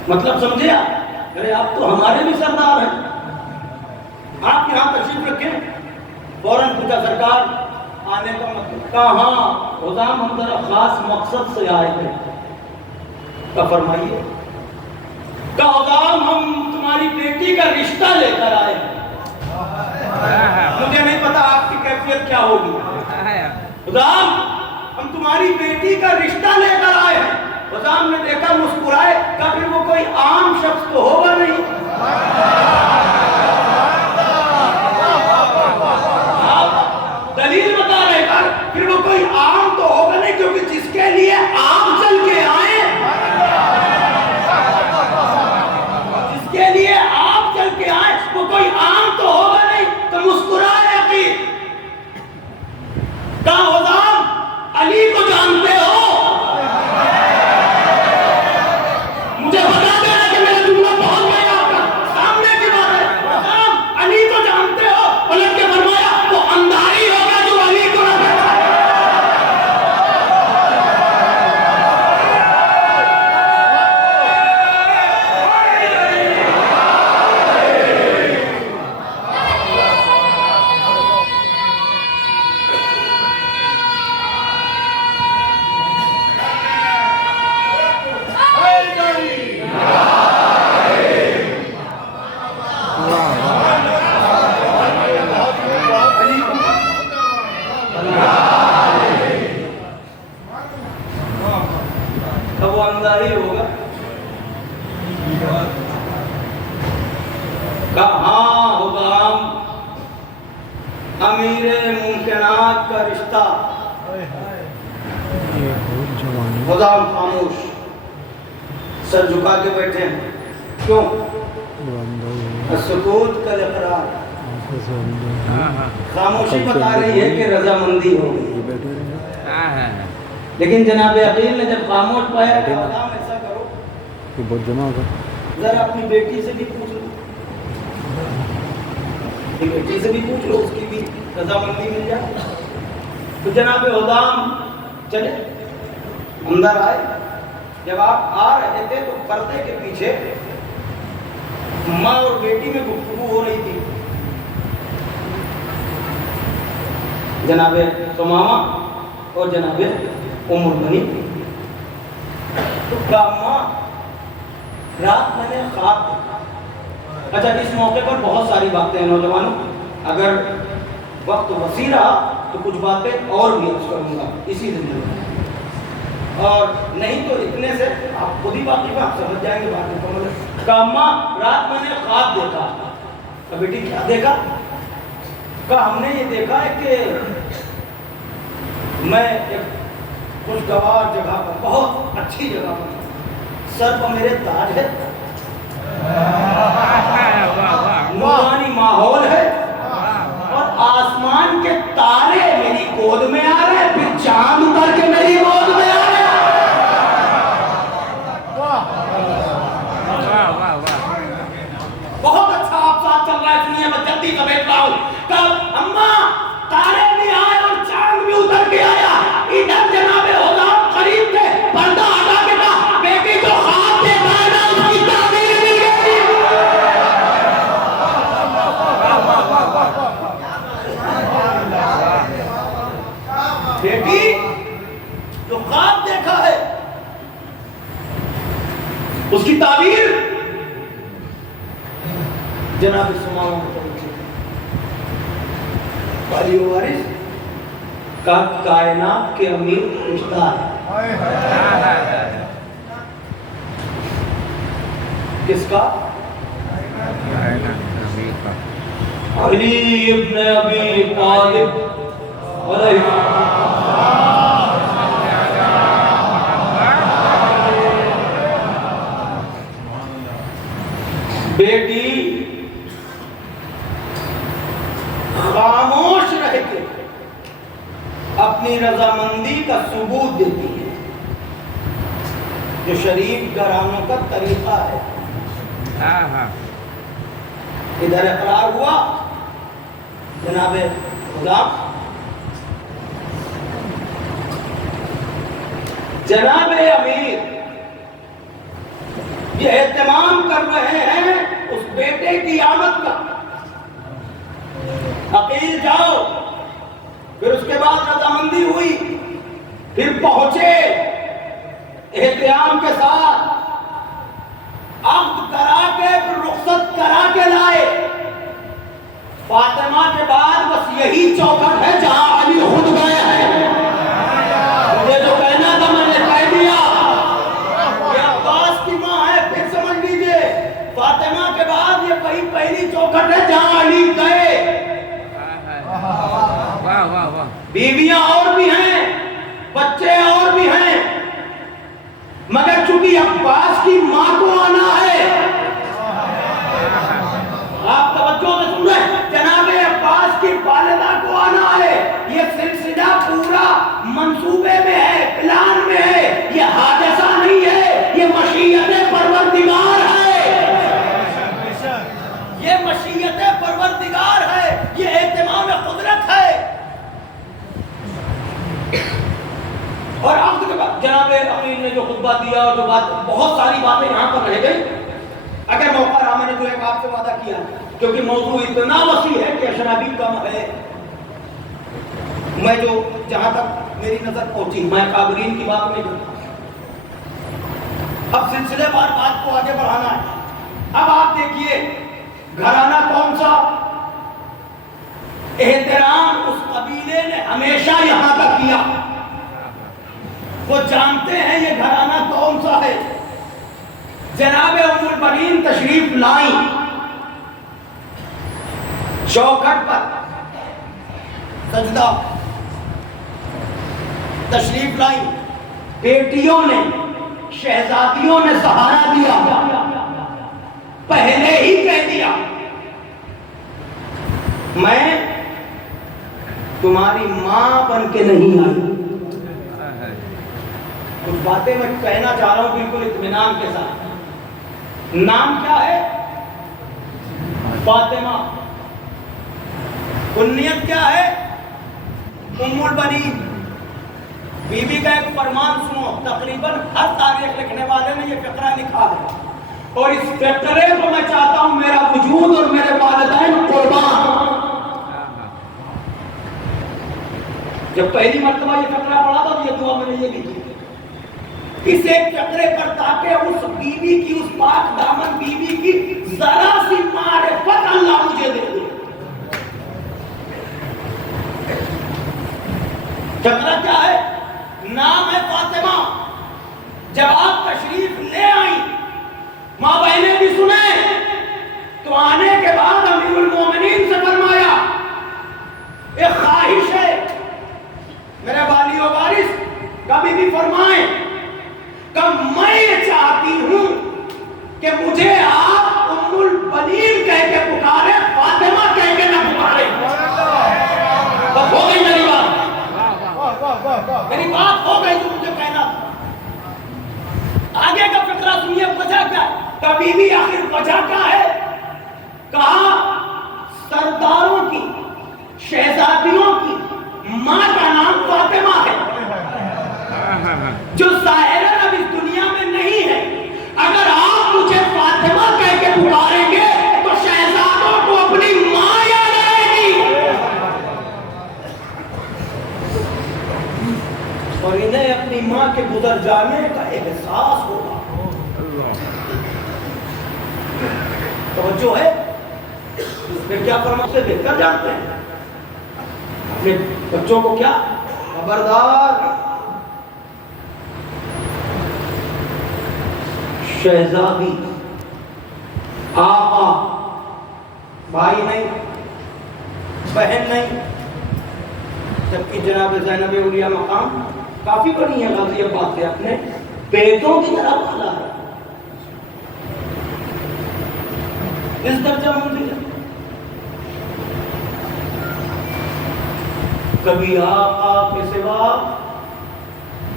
مطلب سمجھے آپ؟ ارے آپ تو ہمارے بھی سردار ہیں, آپ یہاں تشریف رکھیں. فوراً پوچھا سرکار آنے کا مطلب. کہاں غلام ہم ذرا خاص مقصد سے آئے تھے. کہا فرمائیے. کہا غلام ہم تمہاری بیٹی کا رشتہ لے کر آئے ہیں. مجھے نہیں پتا آپ کی کیفیت کیا ہوگی. غلام ہم تمہاری بیٹی کا رشتہ لے کر آئے ہیں. غلام نے دیکھا مسکرائے. کہا پھر وہ کوئی عام شخص تو ہوگا نہیں. دلیل بتا رہے کر پھر وہ کوئی عام تو ہوگا نہیں کیونکہ جس کے لیے آپ چل کے آئے, جس کے لیے آپ چل کے آئے وہ کوئی عام تو ہوگا نہیں. تو مسکرائے عقیل. کہا غلام علی کو جانتے ہو؟ مجھے بتا دینا کہ میرا جملہ بہت بڑا آپ کا سامنے کی بات ہے. غلام علی کو جانتے ہو؟ پلٹ کے فرمایا وہ اندھاری ہوگا جو علی کو نہ دیکھا. اب وہ اندھاری ہوگا. کہاں غلام امیر ممکنات کا رشتہ. غلام خاموش سر جھکا کے بیٹھے ہیں. کیوں؟ سکوت کا اقرار. خاموشی بتا رہی ہے کہ رضامندی ہوگی. لیکن جناب عقیل نے جب خاموش پایا کہ غلام ایسا کرو بہت جمع ہوگا, ذرا اپنی بیٹی سے بھی پوچھ لو. بیٹی سے بھی پوچھ لو, اس کی بھی رضامندی مل جائے. تو جناب غلام چلے اندر آئے. جب آپ آ رہے تھے تو پردے کے پیچھے ماں اور بیٹی میں گفتگو ہو رہی تھی. جناب ثمامہ اور جناب ام المنی. تو ماں رات میں نے خواب دیکھا. اچھا اس موقع پر بہت ساری باتیں ہیں نوجوانوں, اگر وقت وسیع رہا تو کچھ باتیں اور بھی عرض کروں گا اسی زندگی میں, اور نہیں تو اتنے سے آپ خود ہی باقی بات سمجھ جائیں گے. بات کو کہا ماں رات میں نے خواب دیکھا. بیٹی کیا دیکھا؟ کہا ہم نے یہ دیکھا ہے کہ میں ایک خوشگوار جگہ پر, بہت اچھی جگہ پر, سر پر میرے تاج ہے, نورانی ماحول ہے, اور آسمان کے تارے میری گود میں آ رہے, پھر چاند اتر کے میری گود میں آ رہے. بہت اچھا آپ ساتھ چل رہا ہے, اس لیے میں جلدی سے بیٹھ رہا ہوں. کب اماں تارے بھی آئے اور چاند بھی اتر کے آیا. ادھر جناب غلام قریب تھے, پردہ ہٹا کے کہا بیٹی کو خواب دیکھا ہے نا, اس کی تعبیر مل گئی. بیٹی جو خواب دیکھا ہے اس کی تعبیر جناب ثمامہ والی وارث کا کائنات کے امیر رشتہ ہے. کس کا؟ علی ابن ابی طالب علیہ بیٹی خاموش رہ کے اپنی رضامندی کا ثبوت دیتی ہے، جو شریف گھرانوں کا طریقہ ہے۔ ادھر اقرار ہوا جناب غلام، جناب امیر یہ اہتمام کر رہے ہیں اس بیٹے کی آمد کا، عقیل جاؤ۔ پھر اس کے بعد رضامندی ہوئی، پھر پہنچے احترام کے ساتھ، عقد کرا کے پھر رخصت کرا کے لائے۔ فاطمہ کے بعد بس یہی چوکھٹ ہے جہاں علی خود گئے ہیں۔ مجھے جو کہنا تھا میں نے کہہ دیا، یہ عباس کی ماں ہے، پھر سمجھ لیجئے فاطمہ کے بعد یہ وہی پہلی چوکھٹ ہے جہاں علی گئے۔ بیویاں اور بھی ہیں، بچے اور بھی ہیں، مگر چونکہ عباس کی ماں کو آنا ہے، آپ توجہ سے سن رہے ہیں، جناب عباس کی والدہ کو آنا ہے۔ یہ سلسلہ پورا منصوبے میں ہے، پلان میں ہے، یہ حادثہ نہیں ہے، یہ مشیت پروردگار ہے، یہ مشیت پروردگار ہے، یہ اہتمام قدرت ہے۔ اور عقد کے بعد جناب امیر نے جو خطبہ دیا اور جو بات، بہت ساری باتیں یہاں پر رہ گئی، اگر موقع رہا میں نے تو ایک آپ سے وعدہ کیا، کیونکہ موضوع اتنا وسیع ہے کہ اشرابی کم ہے، میں جو جہاں تک میری نظر پہنچی میں قابرین کی بات نہیں کرتا۔ اب سلسلے وار بات کو آگے بڑھانا ہے۔ اب آپ دیکھیے گھرانہ کون سا، احترام اس قبیلے نے ہمیشہ یہاں کا کیا، وہ جانتے ہیں یہ گھرانہ کون سا ہے۔ جناب ام البنین تشریف لائیں، چوکھٹ پر سجدہ تشریف لائیں، بیٹیوں نے شہزادیوں نے سہارا دیا، پہلے ہی کہہ دیا میں تمہاری ماں بن کے نہیں آئی۔ کچھ باتیں میں کہنا چاہ رہا ہوں بالکل اطمینان کے ساتھ۔ نام کیا ہے؟ فاطمہ۔ کنیت کیا ہے؟ ام البنین۔ بی بی کا ایک فرمان سنو، تقریباً ہر تاریخ لکھنے والے نے یہ فقرہ لکھا ہے، اور اس فقرے کو میں چاہتا ہوں میرا وجود اور میرے والدین قربان۔ جب پہلی مرتبہ یہ فقرہ پڑھا تھا تو یہ دعا میں نے یہ لکھی، اس ایک فقرے پر تاکہ اس بیوی کی، اس پاک دامن بیوی کی ذرا سی معرفت اللہ مجھے دے دے۔ فقرہ کیا ہے؟ نام ہے فاطمہ۔ جب آپ تشریف لے آئیں، ماں بہنیں بھی سنیں، تو آنے کے بعد امیر المومنین سے فرمایا ایک خواہش ہے، میرے والی و وارث کبھی بھی فرمائیں کہ میں یہ چاہتی ہوں کہ مجھے آپ ام البنین کہہ کے پکارے، فاطمہ کہہ کے نہ پکارے۔ بس ہو گئی میری بات، میری بات ہو گئی جو مجھے کہنا تھا۔ آگے کا فقرہ سنیے، وجہ کیا ہے؟ کبھی بھی آخر وجہ کیا ہے؟ کہا سرداروں کی، شہزادیوں کی ماں کا نام فاطمہ ہے، جو ظاہراً اب اس دنیا میں نہیں ہے۔ اگر آپ مجھے فاطمہ کہہ کے پکاریں گے تو شہزادوں کو اپنی ماں یاد آئے گی، اور انہیں اپنی ماں کے گزر جانے کا احساس ہوگا۔ توجہ ہے؟ اس میں کیا فرمان سے بہتر جانتے ہیں؟ اپنے بچوں کو کیا؟ خبردار، شہزادی، آقا، بھائی نہیں، بہن نہیں، جبکہ جناب زینب اولیاء مقام کافی بڑی ہیں، غازی عباس سے اپنے بیٹوں کی طرح پالا ہے۔ اس درجہ منزل ہے. کبھی آپ کے سوا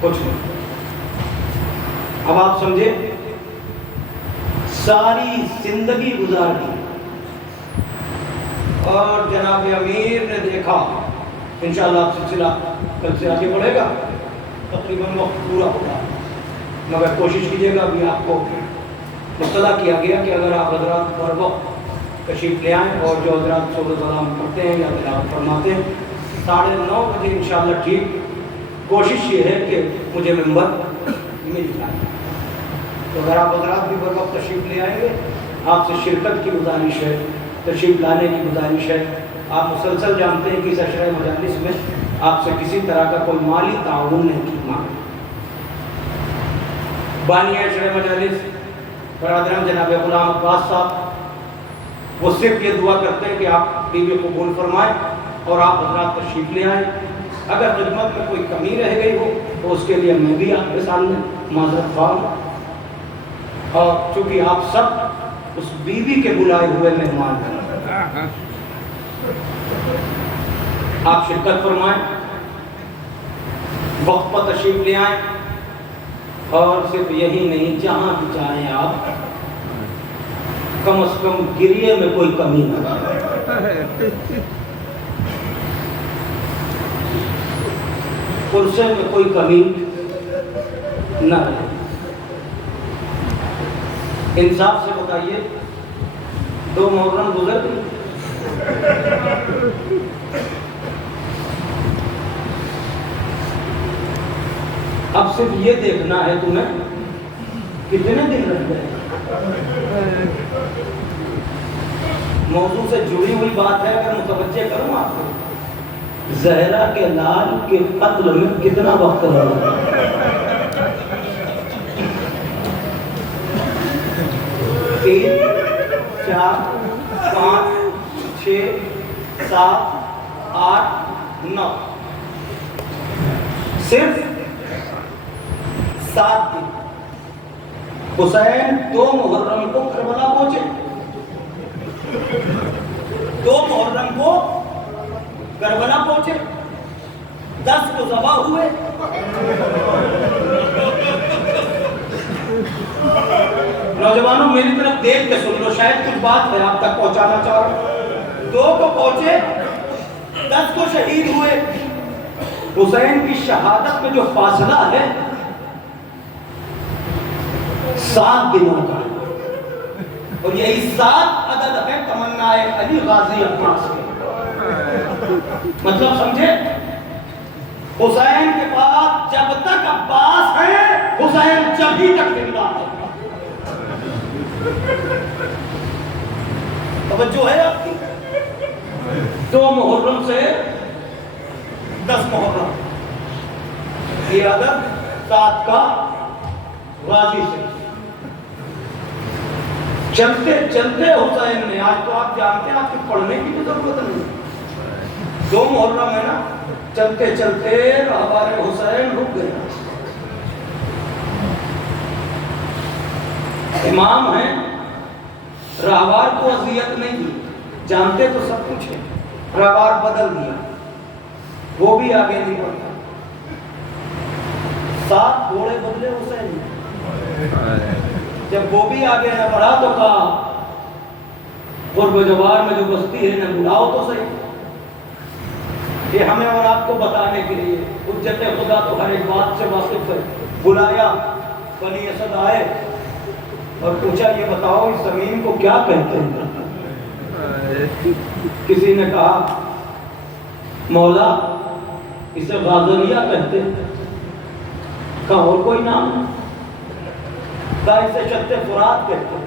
کچھ نہیں. اب آپ سمجھے ساری زندگی گزار دی اور جناب امیر نے دیکھا. انشاءاللہ آپ سلسلہ کل سے آگے بڑھے گا, تقریباً وقت پورا ہوگا, مگر کوشش کیجیے گا. ابھی آپ کو مطلع کیا گیا کہ اگر آپ حضرات بر وقت تشریف لے آئیں اور جو حضرات سورۃ الکلام پڑھتے ہیں یا تلاوت فرماتے ہیں 9:30 بجے انشاءاللہ ٹھیک. کوشش یہ ہے کہ مجھے ممبر مل جائے. تو اگر آپ حضرات بھی بر وقت تشریف لے آئیں گے, آپ سے شرکت کی گزارش ہے, تشریف لانے کی گزارش ہے. آپ مسلسل جانتے ہیں کہ اس عشرہ مجالس میں آپ سے کسی طرح کا کوئی مالی تعاون نہیں کیا. بانی عشرہ مجالس برادران جناب غلام عباس صاحب, وہ صرف یہ دعا کرتے ہیں کہ آپ بیوی قبول فرمائیں اور آپ حضرات تشریف لے آئیں. اگر خدمت میں کوئی کمی رہ گئی ہو تو اس کے لیے میں بھی آپ کے سامنے معذرت خواہ ہوں. اور چونکہ آپ سب اس بیوی کے بلائے ہوئے مہمان ہیں, آپ شرکت فرمائیں, وقت پر تشریف لے آئیں. اور صرف یہی نہیں, جہاں بھی جائیں آپ کم از کم گریے میں کوئی کمی نہ رہے, پرسے میں کوئی کمی نہ رہے. انصاف سے بتائیے 2 محرم گزر گئی, اب صرف یہ دیکھنا ہے تمہیں کتنے دن رہ گئے. موضوع سے جڑی ہوئی بات ہے, اگر متوجہ کروں آپ کو, زہرا کے لال کے قتل میں کتنا وقت لگا. 3 4 5 6 7 8 9 صرف 7 دن. حسین 2 محرم کو کربلا پہنچے, 2 محرم کو کربلا پہنچے, 10 کو ذبح ہوئے. نوجوانوں میری طرف دیکھ کے سن لو, شاید کچھ بات ہے آپ تک پہنچانا چاہ رہا ہوں. 2 کو پہنچے, 10 کو شہید ہوئے. حسین کی شہادت میں جو فاصلہ ہے 7 دنوں کا, اور یہی 7 عدد ہے تمنا علی غازی عباس کے. مطلب سمجھے, حسین کے بعد جب تک عباس ہے, حسین جب ہی تک زندہ ہے. توجہ ہے آپ کی. 2 محرم سے 10 محرم, یہ عدد 7 کا غازی سے. چلتے چلتے حسین نے, آج تو آپ جانتے ہیں آپ کی پڑھنے کی بھی ضرورت نہیں, 2 محرم ہے نا, چلتے چلتے رہبار حسین رک گئے. امام ہیں, رہبار کو اذیت نہیں دی, جانتے تو سب کچھ ہے, رہبار بدل دیا, وہ بھی آگے نہیں بڑھتا. 7 گھوڑے بدلے حسین نے. جب وہ بھی آگے نہ بڑھا تو کہا قرب جوار میں جو بستی ہے نہ بلاؤ تو صحیح. یہ ہمیں اور آپ کو بتانے کے لیے حجت خدا تو ہر ایک بات سے واقف ہے. بلایا, بنی اسد آئے اور پوچھا یہ بتاؤ اس زمین کو کیا کہتے ہیں. کسی نے کہا مولا اسے غازریہ کہتے ہیں. کہا اور کوئی نام؟ کہا اسے شط فرات کہتے ہیں.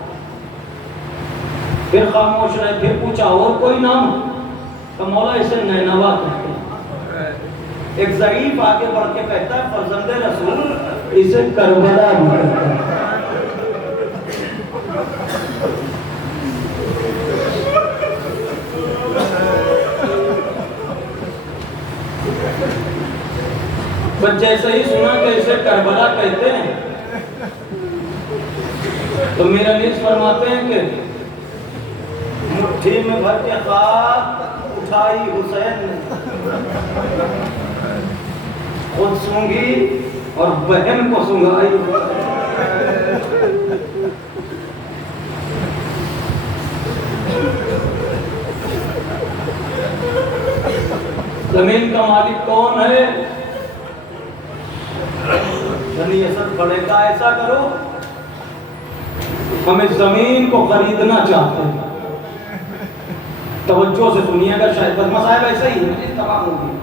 پھر خاموش رہے, پھر پوچھا اور کوئی نام؟ کہا مولا اسے نینوا کہتے ہیں. ایک ضعیف آگے بڑھ کے کہتا ہے فرزند رسول اسے کربلا بھی کہتے ہیں. بس جیسے ہی سنا کہ اسے کربلا کہتے ہیں تو میرا نیز فرماتے ہیں کہ مٹھی میں بھر کے خاک اٹھائی حسین نے، خود سونگی اور بہن کو سنگائی۔ زمین کا مالک کون ہے؟ بنی اسد پڑے گا ایسا کرو، ہم اس زمین کو خریدنا چاہتے ہیں۔ توجہ سے سنیے گا، شاید بس مسائل ایسا ہی ہے تمام ہوگی۔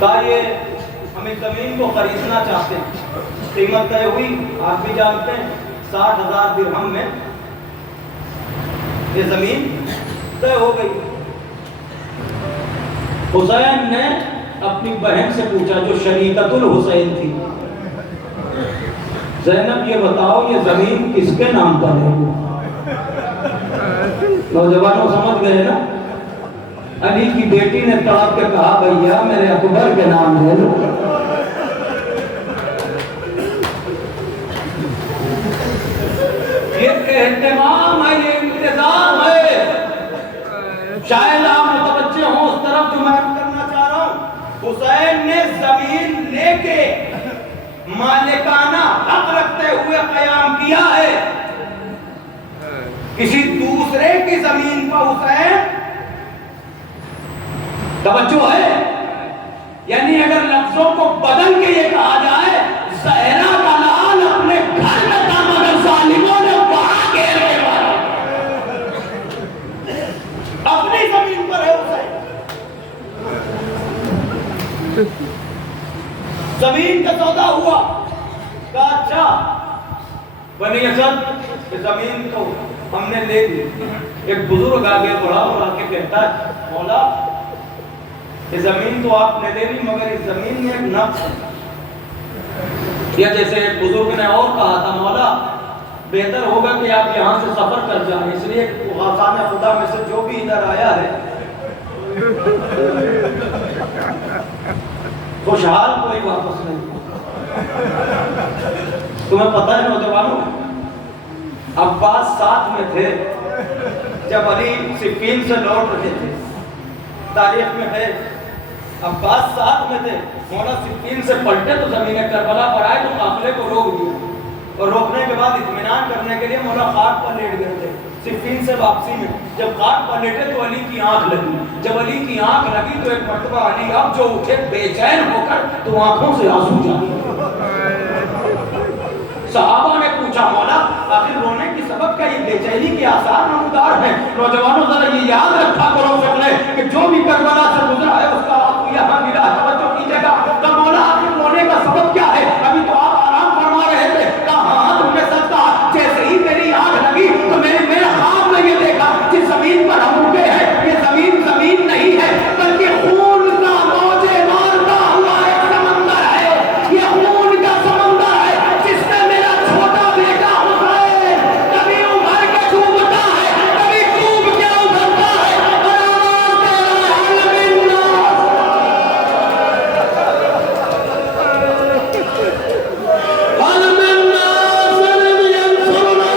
کہا یہ ہم اس زمین کو خریدنا چاہتے ہیں، قیمت طے ہوئی، آپ بھی جانتے ہیں 60,000 درہم میں یہ زمین طے ہو گئی۔ حسین نے اپنی بہن سے پوچھا جو شریکت الحسین تھی، زینب یہ بتاؤ یہ زمین کس کے نام پر ہے؟ نوجوانوں سمجھ گئے نا؟ علی کی بیٹی نے تڑپ کے کہا بھیا میرے اکبر کے نام لے لو۔ یہ اہتمام ہے، یہ انتظام ہے۔ شاید آپ متوجہ ہوں اس طرف جو میں کرنا چاہ رہا ہوں۔ حسین نے زمین لے کے مالکانہ حق رکھتے ہوئے قیام کیا ہے۔ کسی دوسرے کی زمین پر حسین توجہ ہے، یعنی اگر لفظوں کو بدل کے یہ کہا جائے زہرا کا لال اپنے گھر میں تھا مگر ظالموں نے وہاں گھیر کے مارا، اپنی زمین پر ہے حسین۔ زمین کا سودا ہوا، کہا اچھا بنی اسد یہ زمین تو ہم نے لے لی۔ ایک بزرگ آگے بڑھا اور آ کے کہتا ہے مولا یہ زمین تو آپ نے لے لی مگر اس زمین میں ایک نقص ہے۔ یا جیسے ایک بزرگ نے اور کہا تھا مولا بہتر ہوگا کہ آپ یہاں سے سفر کر جائیں، اس لیے غاصان خدا میں سے جو بھی ادھر آیا ہے خوشحال کوئی واپس نہیں۔ تمہیں پتہ ہے نوجوانوں عباس ساتھ میں تھے جب علی صفین سے لوٹ رہے تھے، تاریخ میں ہے عباس ساتھ میں تھے۔ مولا صفین سے پلٹے تو زمین کربلا پر آئے تو قافلے کو روک دیا اور روکنے کے بعد اطمینان کرنے کے لیے مولا خاک پر لیٹ گئے تھے۔ صفین سے واپسی میں جب خاک پر لیٹے تو علی کی آنکھ لگی، جب علی کی آنکھ لگی تو ایک مرتبہ علی اب جو اٹھے بے چین ہو کر تو آنکھوں سے آنسو جاری۔ صحابہ نے پوچھا مولا آخر رونے کی سبب کیا؟ یہ بے چینی کے آثار نمودار ہیں۔ نوجوانوں ذرا یہ یاد رکھا کرو فکرے کہ جو بھی کربلا سے گزرا ہے اس کا آنسو یہاں ملا ہے، توجہ کیجیے گا۔ تو مولا آخر رونے کا سبب کیا ہے؟ ابھی تو آپ آرام فرما رہے تھے، کہا ہاں تم نے سچ کہا، جیسے ہی میری آنکھ لگی تو میرے خواب میں یہ دیکھا جس زمین پر ہم رکے ہیں یہ زمین زمین نہیں ہے بلکہ خون کا موجے مارتا ہوا ایک سمندر ہے، یہ خون کا سمندر ہے جس میں میرا چھوٹا بیٹا حسین کبھی ابھر کے ڈوبتا ہے کبھی ڈوب کے ابھرتا ہے، اور آواز دے رہا حل من ناصر ینصرنا۔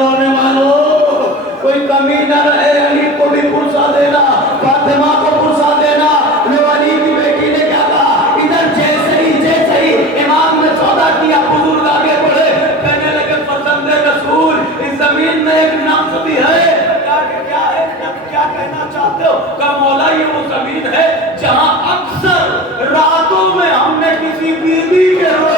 رونے والوں کوئی کمی نہ رہے، علی کو بھی پرسا دینا، فاطمہ کو پرسا دینا۔ علی کی بیٹی نے کیا کہا؟ ادھر جیسے ہی امام نے سودا کیا بزرگ آگے بڑھے، کہنے لگے فرزند رسول اس زمین میں ایک نقص بھی ہے۔ کیا ہے نقص؟ کیا کہنا چاہتے ہو؟ کہا مولا یہ وہ زمین ہے جہاں اکثر راتوں میں ہم نے کسی بیوی کے رونے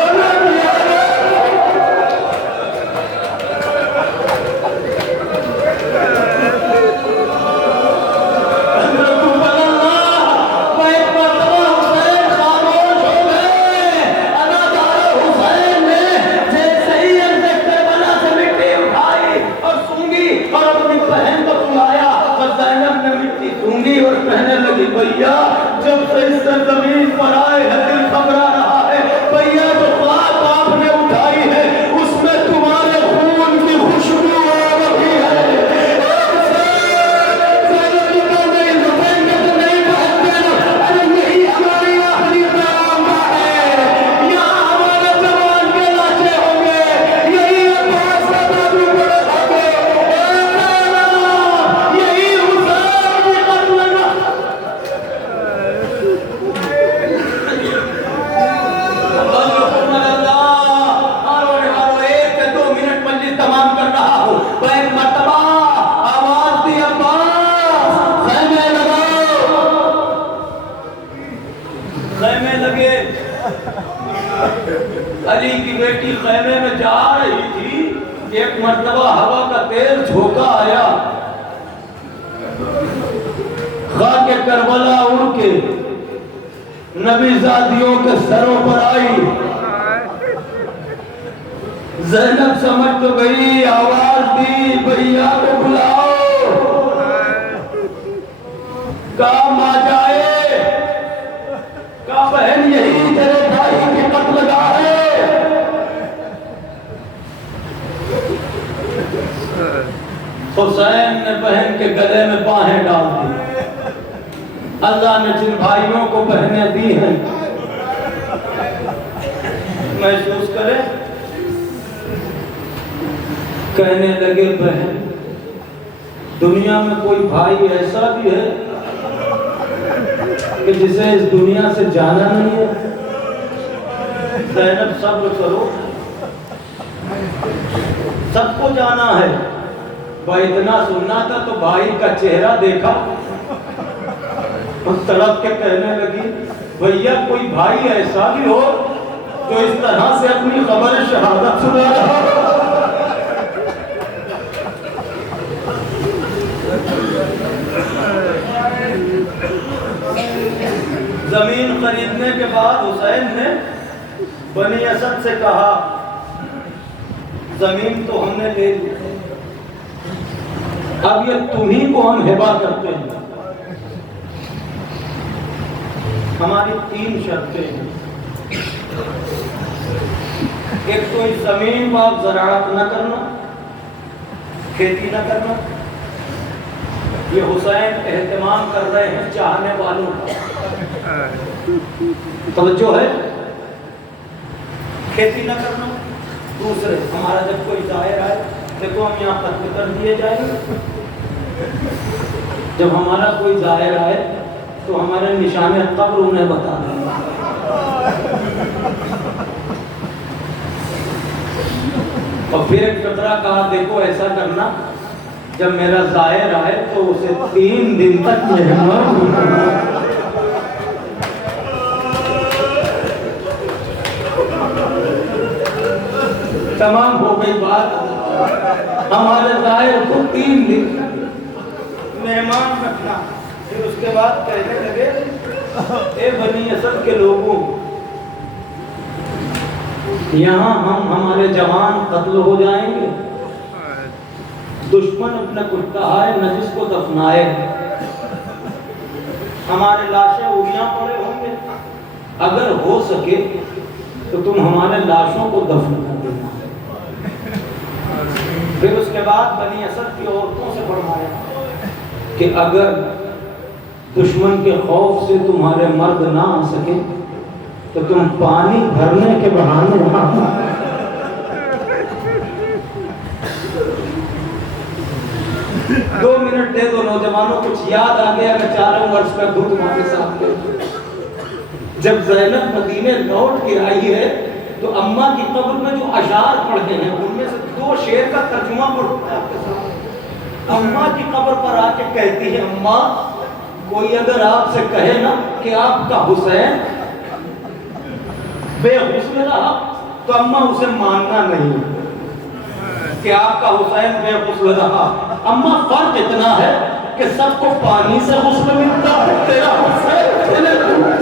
اور کہنے لگی بھیا جب سے اس زمین پر آئے ہیں دل گھبرا رہا ہے، بھیا جو بات آپ نے اٹھائی ہے اس میں تمہارے خون کی خوشبو آ رہی ہے۔ نہیں بہت دینا، ارے یہی ہماری آخری پیغام ہے۔ مرتبہ ہوا کا تیز جھونکا آیا، خاک کربلا اڑ کے نبی زادیوں کے سروں پر آئی۔ زینب سمجھ تو گئی، آواز دی بھیا کو بلاؤ، کہا ماں جائے، کہا بہن یہی تیرے بھائی کی قتل گاہ ہے۔ حسین نے بہن کے گلے میں باہیں ڈال دی۔ اللہ نے جن بھائیوں کو بہنیں دی ہیں محسوس کریں، کہنے لگے بہن دنیا میں کوئی بھائی ایسا بھی ہے کہ جسے اس دنیا سے جانا نہیں ہے؟ زینب صبر کرو، سب کو جانا ہے۔ بھائی اتنا سننا تھا تو بھائی کا چہرہ دیکھا، تڑپ کے کہنے لگی بھیا کوئی بھائی ایسا بھی ہو جو اس طرح سے اپنی خبر شہادت سنا رہا ہو۔ زمین خریدنے کے بعد حسین نے بنی اسد سے کہا زمین تو ہم نے لے لی، اب یہ تمہیں کو ہم ہبہ کرتے ہیں، ہماری 3 شرطیں ہیں۔ ایک تو اس زمین پر آپ زراعت نہ کرنا، کھیتی نہ کرنا، یہ حسین اہتمام کر رہے ہیں چاہنے والوں کا، توجہ ہے، کھیتی نہ کرنا۔ دوسرے ہمارا جب کوئی ظاہر آئے، دیکھو ہم یہاں قتل کر دیے جائیں گے، جب ہمارا کوئی ظاہر آئے تو ہمارے نشان قبر انہیں بتا دیں۔ اور پھر ایک فطرہ کہا دیکھو ایسا کرنا جب میرا ظاہر آئے تو اسے 3 دن تک مہمان تمام ہو گئی بات، ہمارے ظاہر کو 3 دن مہمان رکھنا۔ پھر اس کے بعد کہنے لگے اے بنی اسد کے لوگوں، یہاں ہم ہمارے جوان قتل ہو جائیں گے، دشمن اپنے کٹہائے نجس کو دفنائے، ہمارے لاشیں اڑیاں پڑے ہوں گے، اگر ہو سکے تو تم ہمارے لاشوں کو دفن کر دینا۔ پھر اس کے بعد بنی اسد کی عورتوں سے فرمایا کہ اگر دشمن کے خوف سے تمہارے مرد نہ آ سکے تو تم پانی بھرنے کے بہانے وہاں 2 منٹ دے دو نوجوانوں، کچھ یاد آ گیا کہ 4 ورس کا دودھ تمہارے سامنے۔ جب زینب مدینے لوٹ کے آئی ہے تو اماں کی قبر میں جو اشعار پڑھتے ہیں ان میں سے 2 شعر کا ترجمہ پڑھتا ہے آپ کے سامنے۔ اماں کی قبر پر آ کے کہتی ہے اماں کوئی اگر آپ سے کہے نا کہ آپ کا حسین بے حسن رہا تو اماں اسے ماننا نہیں کہ آپ کا حسین بے حسن رہا۔ اماں فرق اتنا ہے کہ سب کو پانی سے حسن ملتا ہے، تیرا حسین